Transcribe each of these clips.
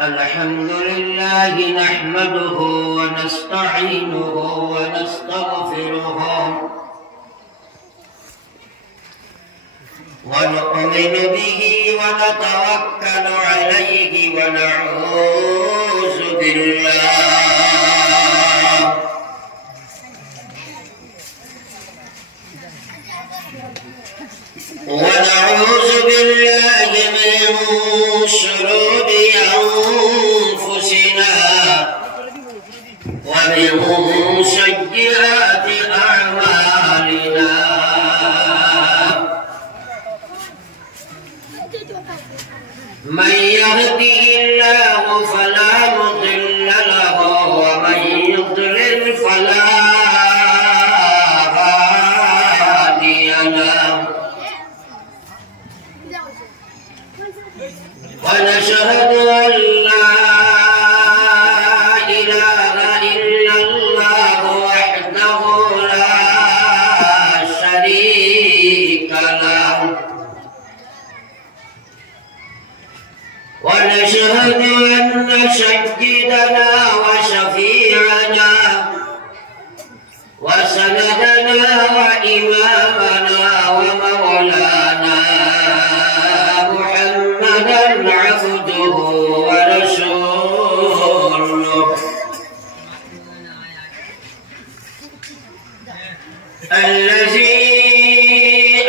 الحمد لله نحمده ونستعينه ونستغفره ونؤمن به ونتوكل عليه ونعوذ بالله من شرور أنفسنا ومن سيئات أعمالنا من يهده الله فلا مضل له ومن يضلل فلا هادي له ونشهد أن لا إله إلا الله وحده لا شريك له ونشهد أن سيدنا وشفيعنا وسندنا وإمامنا ومولانا محمدا عبده ورسوله الذي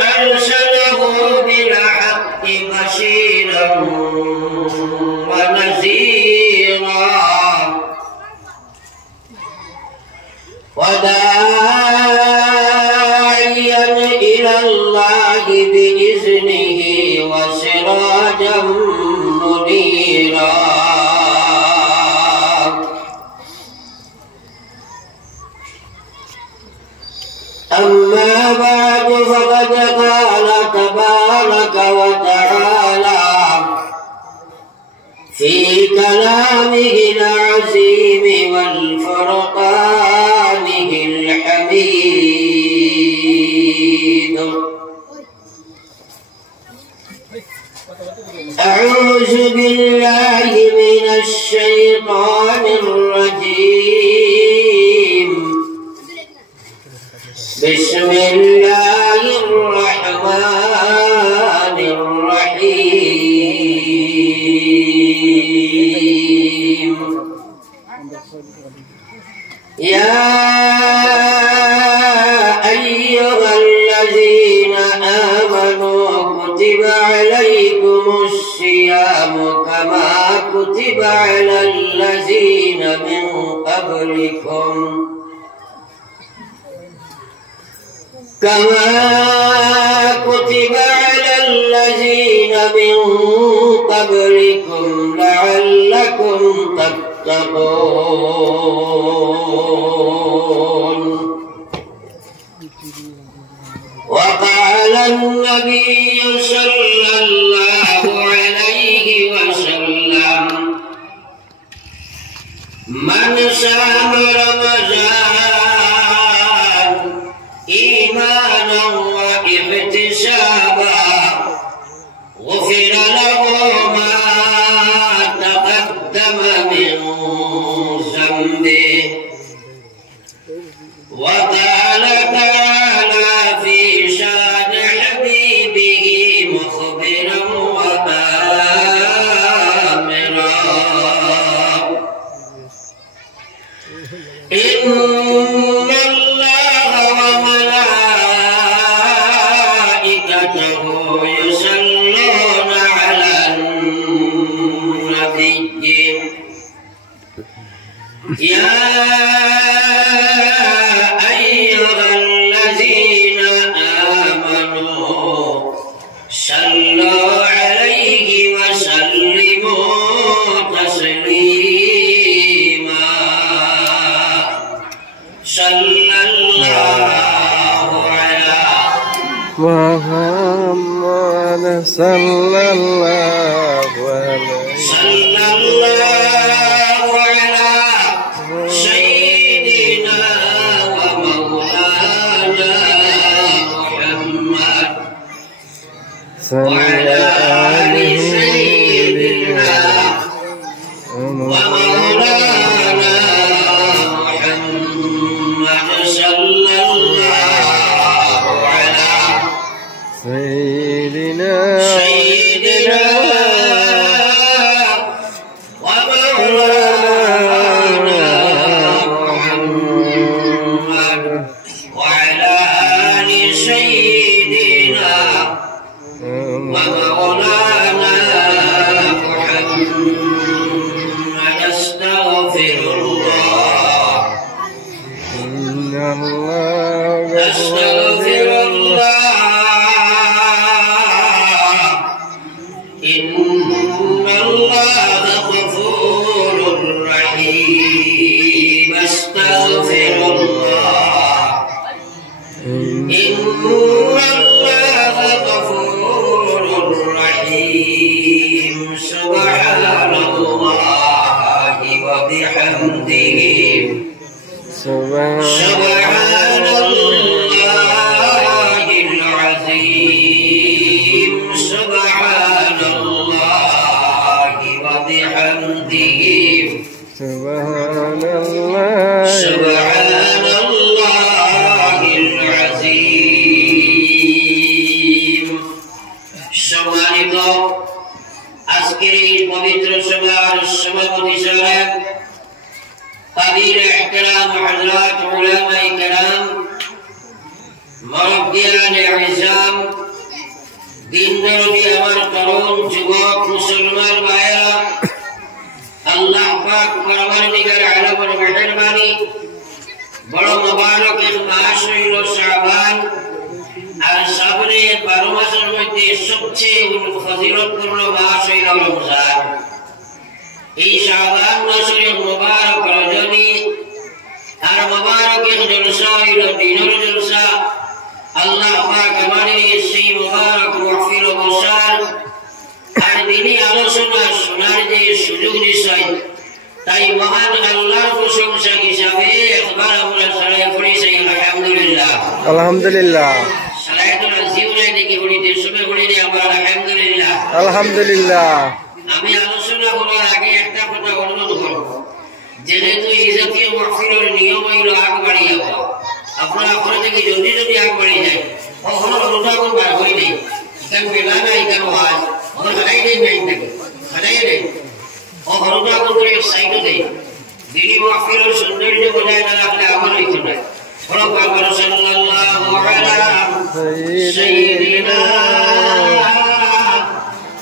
أرسله بالحق بشيرا ونذيرا وداعيا إلى الله بإذنه وسراجا منيرا أما بعد فقد قال تبارك وتعالى في كلامه العظيم والفرقانه الحميد أعوذ بالله من الشيطان الرجيم بسم الله الرحمن الرحيم يا أيها الذين آمنوا كتب عليكم الصيام كما كتب على الذين من قبلكم لعلكم تتقون وقال النبي صلى الله عليه وسلم من صام رمضان إيمانا واحتسابا غفر له ما تقدم من ذنبه وقال تعالى في شان حبيبه مخبرا وآمرا إن الله وملائكته يصلون على النبي يا أيها الذين آمنوا صلوا عليه وسلموا تسليما صلى الله على محمد صلى الله عليه سيدنا ومولانا محمد وعلى آل سيدنا الله غفور رحيم أستغفر الله إن الله غفور رحيم سبحان الله وبحمده سبحان الله العظيم سبحان الله وبحمده سبحان الله سبحان الله العظيم সম্মানিত আজকের এই পবিত্র সভার সভাপতি সাহেব কাবির ইহতিরাম হযরত উলামায়ে কেরাম মুরব্বিয়ানে ইসলাম দিনদারি আমার তরুণ যুবক মুসলমান ভাইরা আল্লাহ পাক পরওয়ারদিগার আলমের মেহেরবানি বড় মুবারক এই মাস হইল শাবান আর সাবরে 12 মাসের মধ্যে সবচেয়ে ফজিলতপূর্ণ মাস হইল রমজান এই শাবান মাসের মুবারক রজনী আর মুবারক এই জলসা হইল দিনের জলসা আল্লাহ পাক আমাদের সেই মুবারক মাহফিল বসার আর দিনই আলোচনা শোনার যে সুযোগ দিয়েছেন তাই মহান আল্লাহর প্রশংসা হিসাবে একবার আমরা সালাত পড়েছি আলহামদুলিল্লাহ আলহামদুলিল্লাহ সালাতুল জীবনে দিকে পড়িতে শুনে পড়িনি আমরা আলহামদুলিল্লাহ আলহামদুলিল্লাহ আমি আলোচনা করার আগে একটা কথা অনুরোধ করব যেহেতু এই জাতীয় মাহফিলের নিয়ম হইল আগ বাড়িয়ে যাওয়া আপনারা আপনারা থেকে জলদি জলদি আগ বাড়িয়ে যায় কখনো অনুধাবন বার হই নেই কেন বেলা নাই কেন আজ ওর হারাই নেই নাই থাকে হারাই নেই ও অনুধাবন করে সাইডে দেয় দিনী মাহফিলের সৌন্দর্য বজায় না রাখলে আমার হইতো না বরং আমরা সাল্লাল্লাহু আলা সাইয়্যিদিনা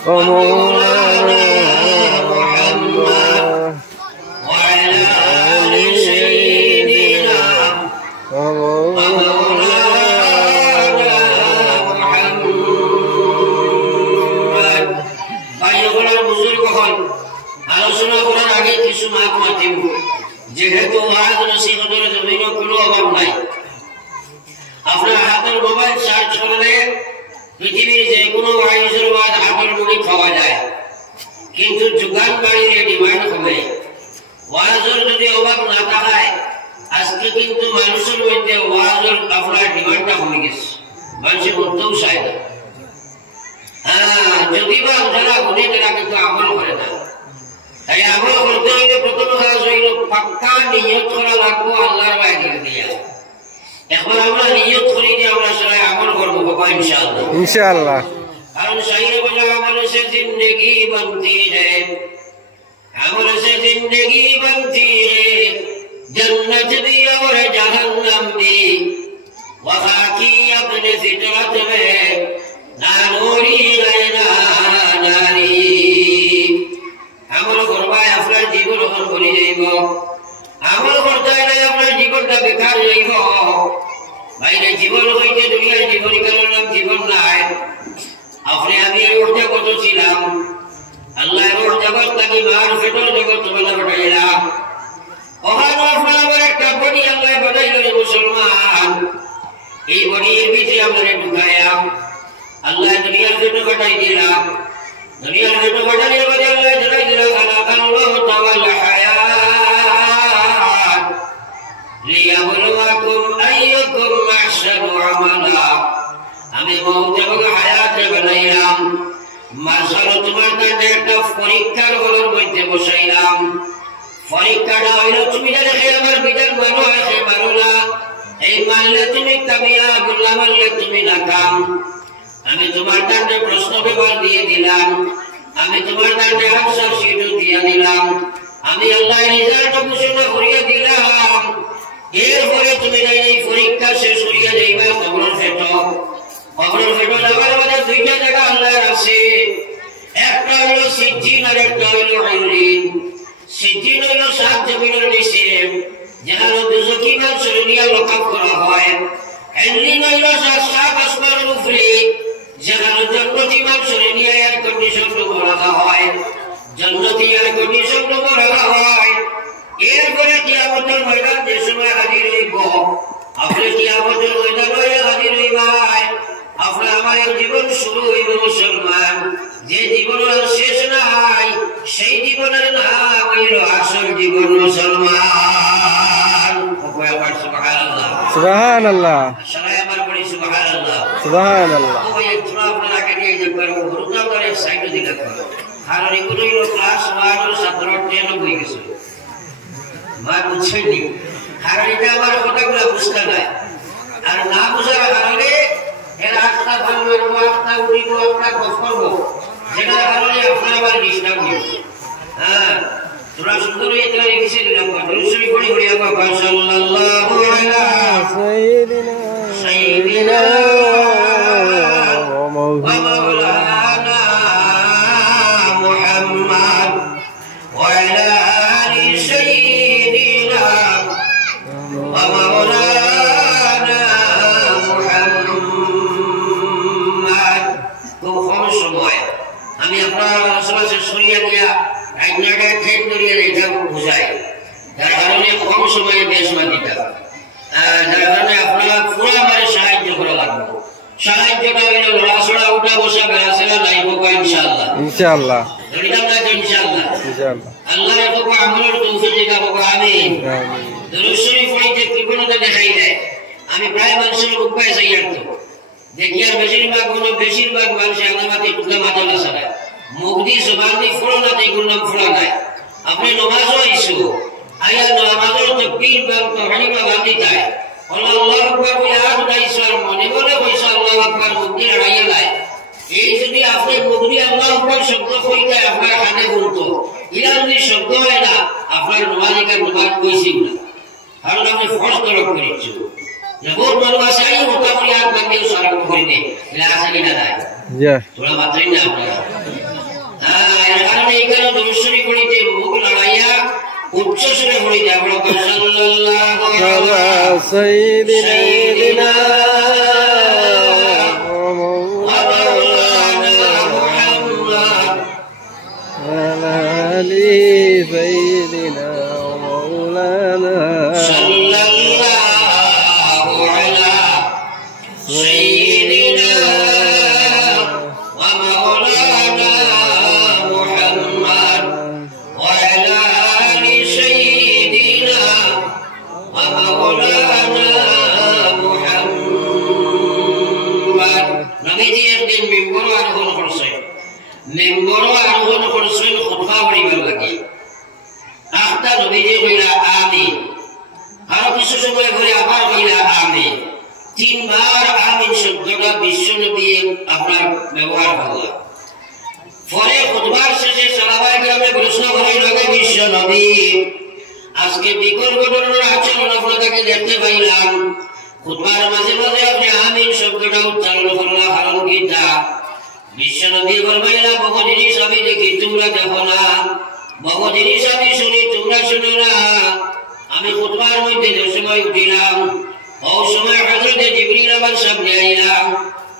ওয়া মাওলানা মুহাম্মদ وعلى آل سيدنا ومولانا محمد ভাইয়েরা বুজুর্গ হন আলোচনা করার আগে কিছু মাপ মাতিব যেহেতু ওয়াজ নসিহতের জমিনে কোনো অভাব নাই আপনার হাতের মোবাইল চার্জ করলে পৃথিবীর যে কোনো ওয়াইজের ওয়াজ হাতের মুঠে পাওয়া যায় কিন্তু যোগান বাড়িয়ে ডিমান্ড কমে ওয়াজের যদি অভাব না থাকায় আজকে কিন্তু মানুষের মধ্যে ওয়াজের আপনার ডিমান্ডটা কমে গেছে মানুষের করতেও চায় না যদি বা যারা গুণে তারা কিন্তু আমল করে না তাই আমল করতে হইলে প্রথম কাজ হইল পাক্কা নিয়ত করা লাগবো আল্লাহর বাইরে দিয়া এখন আমরা নিয়ত করি যে আমরা সবাই আমল করবো বাবা ইনশাআল্লাহ ইনশাআল্লাহ কারণ শাইরে বলে আমল সে জিন্দেগি बनती है अमल से जिंदगी बनती है जन्नत भी और जहन्नम भी वहाँ की अपने फितरत में ना नूरी ना नारी আমল করবায় আপনার জীবন ওখান বলি যাইব আমল করতে হলে আপনার জীবনটা বেকার যাইব বাইরে জীবন হইতে দুনিয়ার জীবন কারণ নাম জীবন নাই আপনি আমি উঠতে কত ছিলাম আল্লাহ রোহ জগৎ তাকে মার ফেটর জগৎ বলা ঘটাইলাম ওখানে আপনার আমার একটা বডি আল্লাহ বানাইল রে মুসলমান এই বডির ভিতরে আমরা ঢুকাইলাম আল্লাহ দুনিয়ার জন্য ঘটাই দিলাম দুনিয়ার জন্য ঘটানোর পরে আল্লাহ জানাই দিল খালাকাল্লাহু তাআলা হায়াত লিয়াবলুয়াকুম আইয়ুকুম আহসানু আমালা আমি মওত এবং হায়াত বানাইলাম মাসালো তোমার কাছে একটা পরীক্ষার হলের মধ্যে বসাইলাম পরীক্ষাটা হইল তুমি দেখে আমার বিধান মানো আছে মানো না এই মানলে তুমি কামিয়াব না মানলে তুমি নাকাম আমি তোমার কাছে প্রশ্ন পেপার দিয়ে দিলাম আমি তোমার কাছে আনসার শিটও দিয়ে দিলাম আমি আল্লাহ রিজাল্ট ঘোষণা করিয়ে দিলাম এরপরে তুমি এই পরীক্ষা শেষ করিয়া যাইবা কবরের ফেটো যাওয়ার মধ্যে দুইটা জায়গা আল্লাহ আছে একটা হলো সিজ্জিন আর একটা হলো ইলিন সিজ্জিন হলো সাত জমিনের নিচে যেখানে দুজকি মানুষের নিয়ে লোকাপ করা হয় ইলিন হলো সাত আসমানের উপরে যেখানে জান্নাতি মানুষের নিয়ে এয়ার কন্ডিশন রাখা হয় জান্নাতীদের কন্ডিশন বলা হয়। এরপরে কিয়ামতের ময়দান যে সময় হাজির হইব, আপনি কিয়ামতের ময়দানে হাজির হইবাই, আপনার আমার জীবন শুরু হইব মুসলমান। যে জীবনের শেষ নাই সেই জীবনের নাম হইল আসল জীবন মুসলমান। সুবহানাল্লাহ সবাই আমার বলি সুবহানাল্লাহ সুবহানাল্লাহ। ওই একটু আপনারা কেটে যে করব রুকা করে সাইড দিকে করো। আর এগুলো হলো ক্লাস 1 এর ছাত্র 10 হয়ে গেছে। মা বুঝছেনি, কারণ এটা আমার কথাগুলো বুঝতে নাই। আর না বুঝার কারণে এর আস্থা ভাঙবে, আস্থা উঠিব, আপনার গপ করবো, যেটার কারণে আপনার আবার ডিস্টার্ব হইব। হ্যাঁ, তোরা সুন্দর এটা লিখেছে দিলাম, রসুল পড়ি পড়ি আবার সাল্লাল্লাহু আলা সাইয়্যিদিনা ওয়া মাওলানা মুহাম্মদ ওয়া আলা আলি সাইয়্যিদিনা ওয়া মাওলানা মুহাম্মদ। খুব কম সময় আমি আপনার আশেপাশে সরিয়ে দিয়া রাজনাটায় ঠেক করিয়ে এটা বুঝাই, যার কারণে কম সময়ে বেশ মাতিটা, যার কারণে আপনারা পুরো আমার সাহায্য করা লাগবে। সাহায্যটা হইল লড়াছড়া উঠা বসা বেড়াছেড়া লাইব ইনশাআল্লাহ ইনশাআল্লাহ ইনশাআল্লাহ ইনশাআল্লাহ। আল্লাহ এত আমলের তৌফিক দেখাবো। আমিন। দরুদ শরীফ পড়িতে কৃপণতা দেখাই দেয়। আমি প্রায় মানুষের উপায় চাই তো দেখি, আর বেশিরভাগ মানুষ আগামাতে টুকা মাথা নাচায়, মুখ দিয়ে জবান দিয়ে ফোড়ো না, তাই গুণ ফোড়া নাই। আপনি নমাজও আইসু আয়া নামাজের তকবীর বা তাহরিমা বাঁধি তাই আল্লাহু আকবার বলে হাত উঠাইছো, আর মনে মনে কইছো আল্লাহু আকবার, মুখ দিয়ে লড়াইয়া নাই। এই যদি আপনি মুখ দিয়ে আল্লাহু আকবার শব্দ কইতে আপনার কানে বলতো, ইরা যদি শব্দ হয় না, আপনার নমাজিকার নমাজ কইছি না, কারণ আপনি ফরজ তলব করেছো। বহুত মানুষ আছে আই মোটামুটি হাত বাঁধিয়ে সরব করে দেয়, এটা আসলে না নাই তোরা মাত্রই না আপনারা। এর কারণে এই কারণে দরুদ শরীফ পড়িতে মুখ লড়াইয়া উচ্চ সুরে পড়িতে আমরা সাল্লাল্লাহু আলা সাইয়্যিদিনা ওয়া মাওলানা মুহাম্মদ ওয়া আলি সাইয়্যিদিনা ওয়া মাওলানা সাল্লাল্লাহু আলা সাইয়্যিদিনা ওয়া মাওলানা মুহাম্মদ ওয়া আলা আলি সাইয়্যিদিনা ওয়া মাওলানা মুহাম্মদ। নবীজি একদিন মিম্বর আরোহণ করছেন খুতবা পড়িবার লাগি। আখতা নবীজি কইলা আমিন, আরো কিছু সময় পরে আবার কইলা আমিন। 3 বার আমিন শব্দটা বিশ্ব নবী আপনার ব্যবহার করলেন। পরে খুতবার শেষে সাহাবায়ে কেরামে প্রশ্ন করেন, আগে বিশ্ব নবী, আজকে বিকল ঘটনার আচরণ আপনাকে দেখতে পাইলাম, খুতবার মাঝে মাঝে আপনি আমিন শব্দটা উচ্চারণ করলেন, কারণ কি তা? বিশ্ব নবী ফরমাইলা, বহু জিনিস আমি দেখি তোমরা দেখো না, বহু জিনিস আমি শুনি তোমরা শুনো না। আমি খুতবার মধ্যে যে সময় উঠিলাম, ও সময় হযরতে জিবরিল আমার সামনে আইলাম,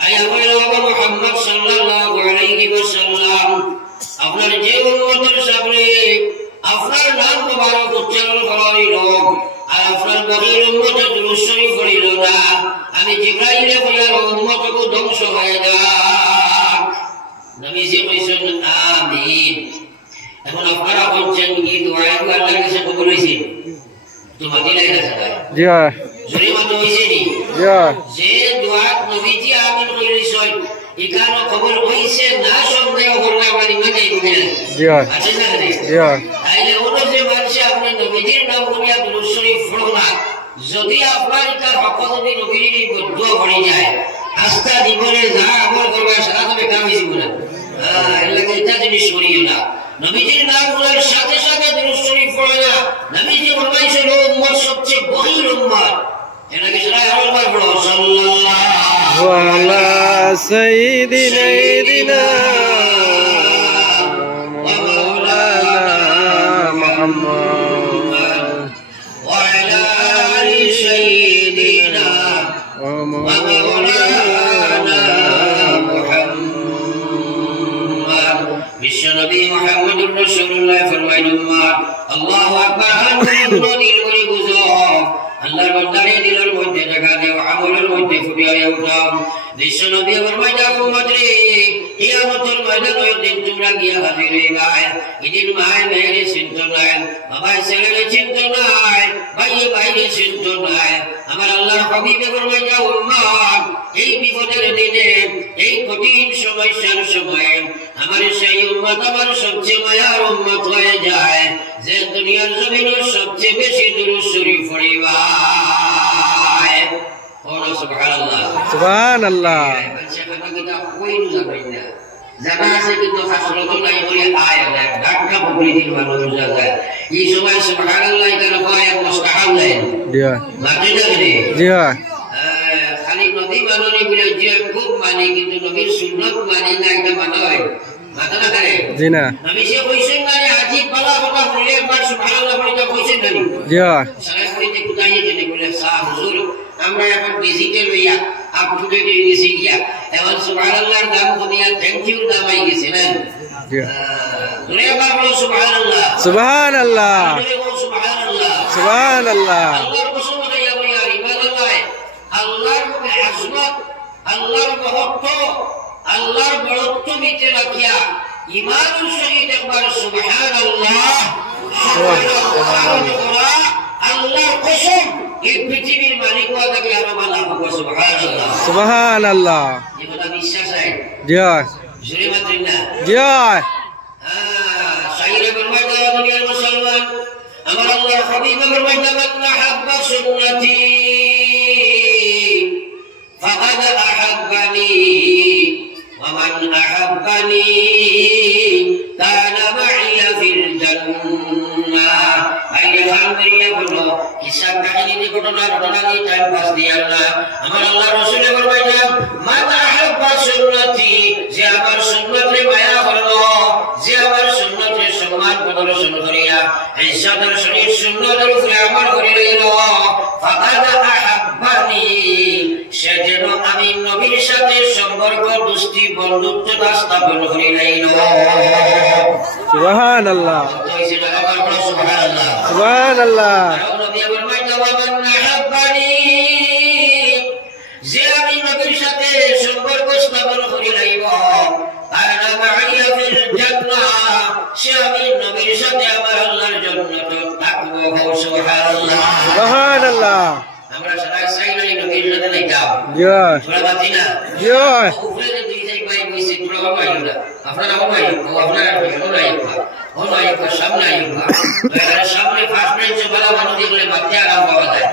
আয়া কইলা, ওয়া মুহাম্মদ সাল্লাল্লাহু আলাইহি ওয়াসাল্লাম, আপনার যে উম্মতের সামনে আপনার নাম মুবারক উচ্চারণ করা হইল, আর আপনার বাকির উম্মত দুরূদ শরীফ পড়িল না, আমি জিবরাইলে কইলাম উম্মতকে ধ্বংস হয়ে যাক। নবীজি কইছেন আমিন। এখন আপনারা বলছেন কি দোয়া আল্লাহর কাছে কবুল হইছে? তো মাদিনায় আছে ভাই, জি হ্যাঁ, জোরে মাতো হইছে নি? জি হ্যাঁ, যে দোয়া নবীজি আমিন কইছেন ইকানো কবুল হইছে না, সন্দেহ করলে আমার ইমান এই দিবে না। জি হ্যাঁ, আছে না রে? জি হ্যাঁ। তাইলে ওর যে মানুষ আপনি নবীজির নাম বলিয়া দুরূদ শরীফ পড়ো না, যদি আপনার তার হক যদি নবীর বদ্ধ পড়ে যায়, আস্থা জীবনে যা আমল করবে সারা তো বেকার হইছে না। এলাকা এটা জিনিস করিও না। নবীজির নাম বলার সাথে সাথে দুরূদ শরীফ পড়ে না। নবীজি ফরমাইছেন ও উম্মত সবচেয়ে বহির উম্মত, এটাকে সবাই আরেকবার পড়ো, সাল্লাল্লাহু আলা সাইয়্যিদিনা ওয়া মাওলানা মুহাম্মদ ওয়া আলা আলি সাইয়্যিদিনা ওয়া ওয়া মাওলানা মুহাম্মদ। বিশ্ব নবী মুহাম্মাদুর রাসূলুল্লাহ ফরমাইল উম্মাত আল্লাহু আকবার আল্লাহু দিল করে বুঝো আল্লাহর বান্দারে দিলের মধ্যে জায়গা দাও আমলের মধ্যে ফুটিয়ে উঠাও বিশ্ব নবী ফরমাইয়া উম্মত রে কিয়ামতের ময়দানে দিন তোমরা গিয়া হাজির হইবা এদিন মায় মেরে চিন্তা নাই বাবা ছেলেরে চিন্তা নাই ভাই ভাইরে চিন্তা নাই আমার আল্লাহর হাবিবে ফরমাইয়া উম্মত এই বিপদের দিনে এই কঠিন সমস্যার সময়ে আমার সেই উম্মত আমার সবচেয়ে মায়ার উম্মত হয়ে যায় যে দুনিয়ার জমিনে সবচেয়ে বেশি দুরূদ শরীফ পড়িবা সুবহানাল্লাহ সুবহানাল্লাহ সেখানে কিটা কই যাবেন না জানা আছে কিন্তু ফাসলত নাই বলে আয় না ঢাকা পুকুরির মানুষ জায়গা এই সময় সুবহানাল্লাহ এর কয় মুস্তাহাব নাই জি মাটি না জি খালি নবী মাননি বলে যে খুব মানে কিন্তু নবীর সুন্নাত মানে না এটা মানা হয় মাথা না করে জি না নবী সে কইছেন না আজি পালা কথা বলে একবার সুবহানাল্লাহ বলে তো কইছেন না জি সারা বলিতে কুতাইয়ে দেনে বলে সাহ হুজুর আমরা এখন ডিজিটাল হইয়া আপ টু ডেট হয়ে গেছি গিয়া এখন সুবহানাল্লাহর নাম দুনিয়া থ্যাংক ইউ নাম আই গেছে না জি বলে একবার বলো সুবহানাল্লাহ সুবহানাল্লাহ সুবহানাল্লাহ সুবহানাল্লাহ আল্লাহর কসম দিয়া বলি আর ইবাদত আল্লাহর আযমত আল্লাহর মহত্ব আল্লাহর বড়ত্ব মিটে রাখিয়া ঈমানের সহিত একবার সুবহানাল্লাহ সুবহানাল্লাহ আল্লাহর কসম এই পৃথিবীর মালিক ওয়া তাকে আমরা আল্লাহ সুবহানাল্লাহ সুবহানাল্লাহ এই কথা বিশ্বাস আছে জি জুরি মাত্র না জি সাইরে বলমাইতা দুনিয়ার মুসলমান আমার আল্লাহর হাবিব ফরমাইতা মান হাব্বা সুন্নতি فقد أحبني ومن أحبني كان معي في الجنة أي الحمدلله بلو kisah kahiনী di ঘটনা di time pass dia Allah আমার আল্লাহ রাসূল ফরমাইলেন মান আহাব্বা সুন্নতি যে আমার সুন্নতে মায়া হলো যে আমার সুন্নতে সম্মান প্রদর্শন করিয়া ইজ্জতের সহিত সুন্নতের উপরে আমল করিল ফাকাদ আহাব্বানি সে যেন আমি নবীর সাথে সম্পর্ক দোস্তি বন্ধুত্বতা স্থাপন করিলাম সুবহানাল্লাহ সুবহানাল্লাহ সুবহানাল্লাহ নবী ফরমাইলেন মান আহাব্বানি যে আমি নবীর সাথে সম্পর্ক স্থাপন করিলাম আনা মাইয়া ফিল জান্নাহ সে আমি নবীর সাথে আমার আল্লাহর জান্নাতে থাকবো সুবহানাল্লাহ সুবহানাল্লাহ আমরা সবাই সাইনাই নবীর সাথে লাগাও জি সুরাবাতি না জি উপরে দুই সাইড ভাই বসে পুরো ভাই না আপনারা ভাই ও আপনারা ওলাই সামনে আইবা এর সামনে ফার্স্ট বেঞ্চ वाला মানুষ দিলে বাচ্চা আরাম পাওয়া যায়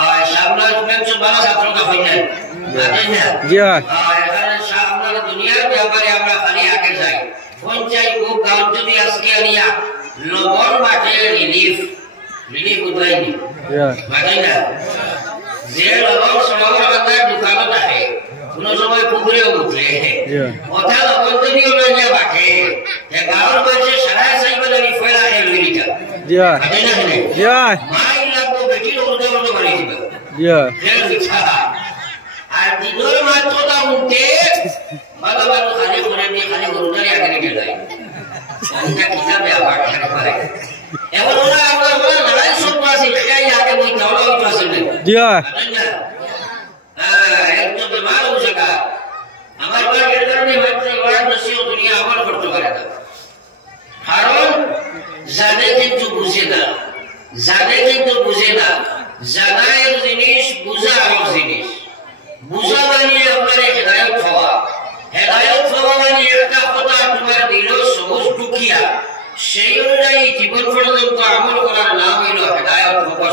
আর সামনে বেঞ্চ वाला ছাত্রটা হয় না জি এখানে সামনে দুনিয়ার ব্যাপারে আমরা খালি আগে যাই পঞ্চায়েত ও গাঁও যদি আজকে আনিয়া লবণ মাঠে রিলিফ উঠাইনি মাঠে না যে লবণ সবার বাজার দোকানে থাকে কোন সময় পুকুরে উঠলে ওটা লবণ যদি ওলা বাঠে গাঁওর মানুষের সারা চাইবে লাগি ফেলা খেয়ে লইটা মাঠে না মাই লাগবো বেটির উঠে উঠে মারি দিবে আর দিনের মাত্রটা উঠে বাবা বাবু খালি করে নিয়ে খালি গরুটারে আগে রেখে যায় এটা কিতাবে আবার ঠেকা পারে এবার ওরা আমরা লড়াই সত্য আছে এটাই আগে বই তাহলে ওই পাশে নেই একদম বেমার হয়ে যাকা আমার বাড়ি এর কারণে হচ্ছে ওরা নসিও দুনিয়া আমল করতে পারে না কারণ জানে কিন্তু বুঝে না জানা এক জিনিস বুঝা আরেক জিনিস বুঝা মানে আপনার হেদায়ত হওয়া মানে একটা কথা তোমার দিল সবুজ টুকিয়া সেই অনুযায়ী জীবন পর্যন্ত আমল করার নাম হইল হেদায়ত হওয়া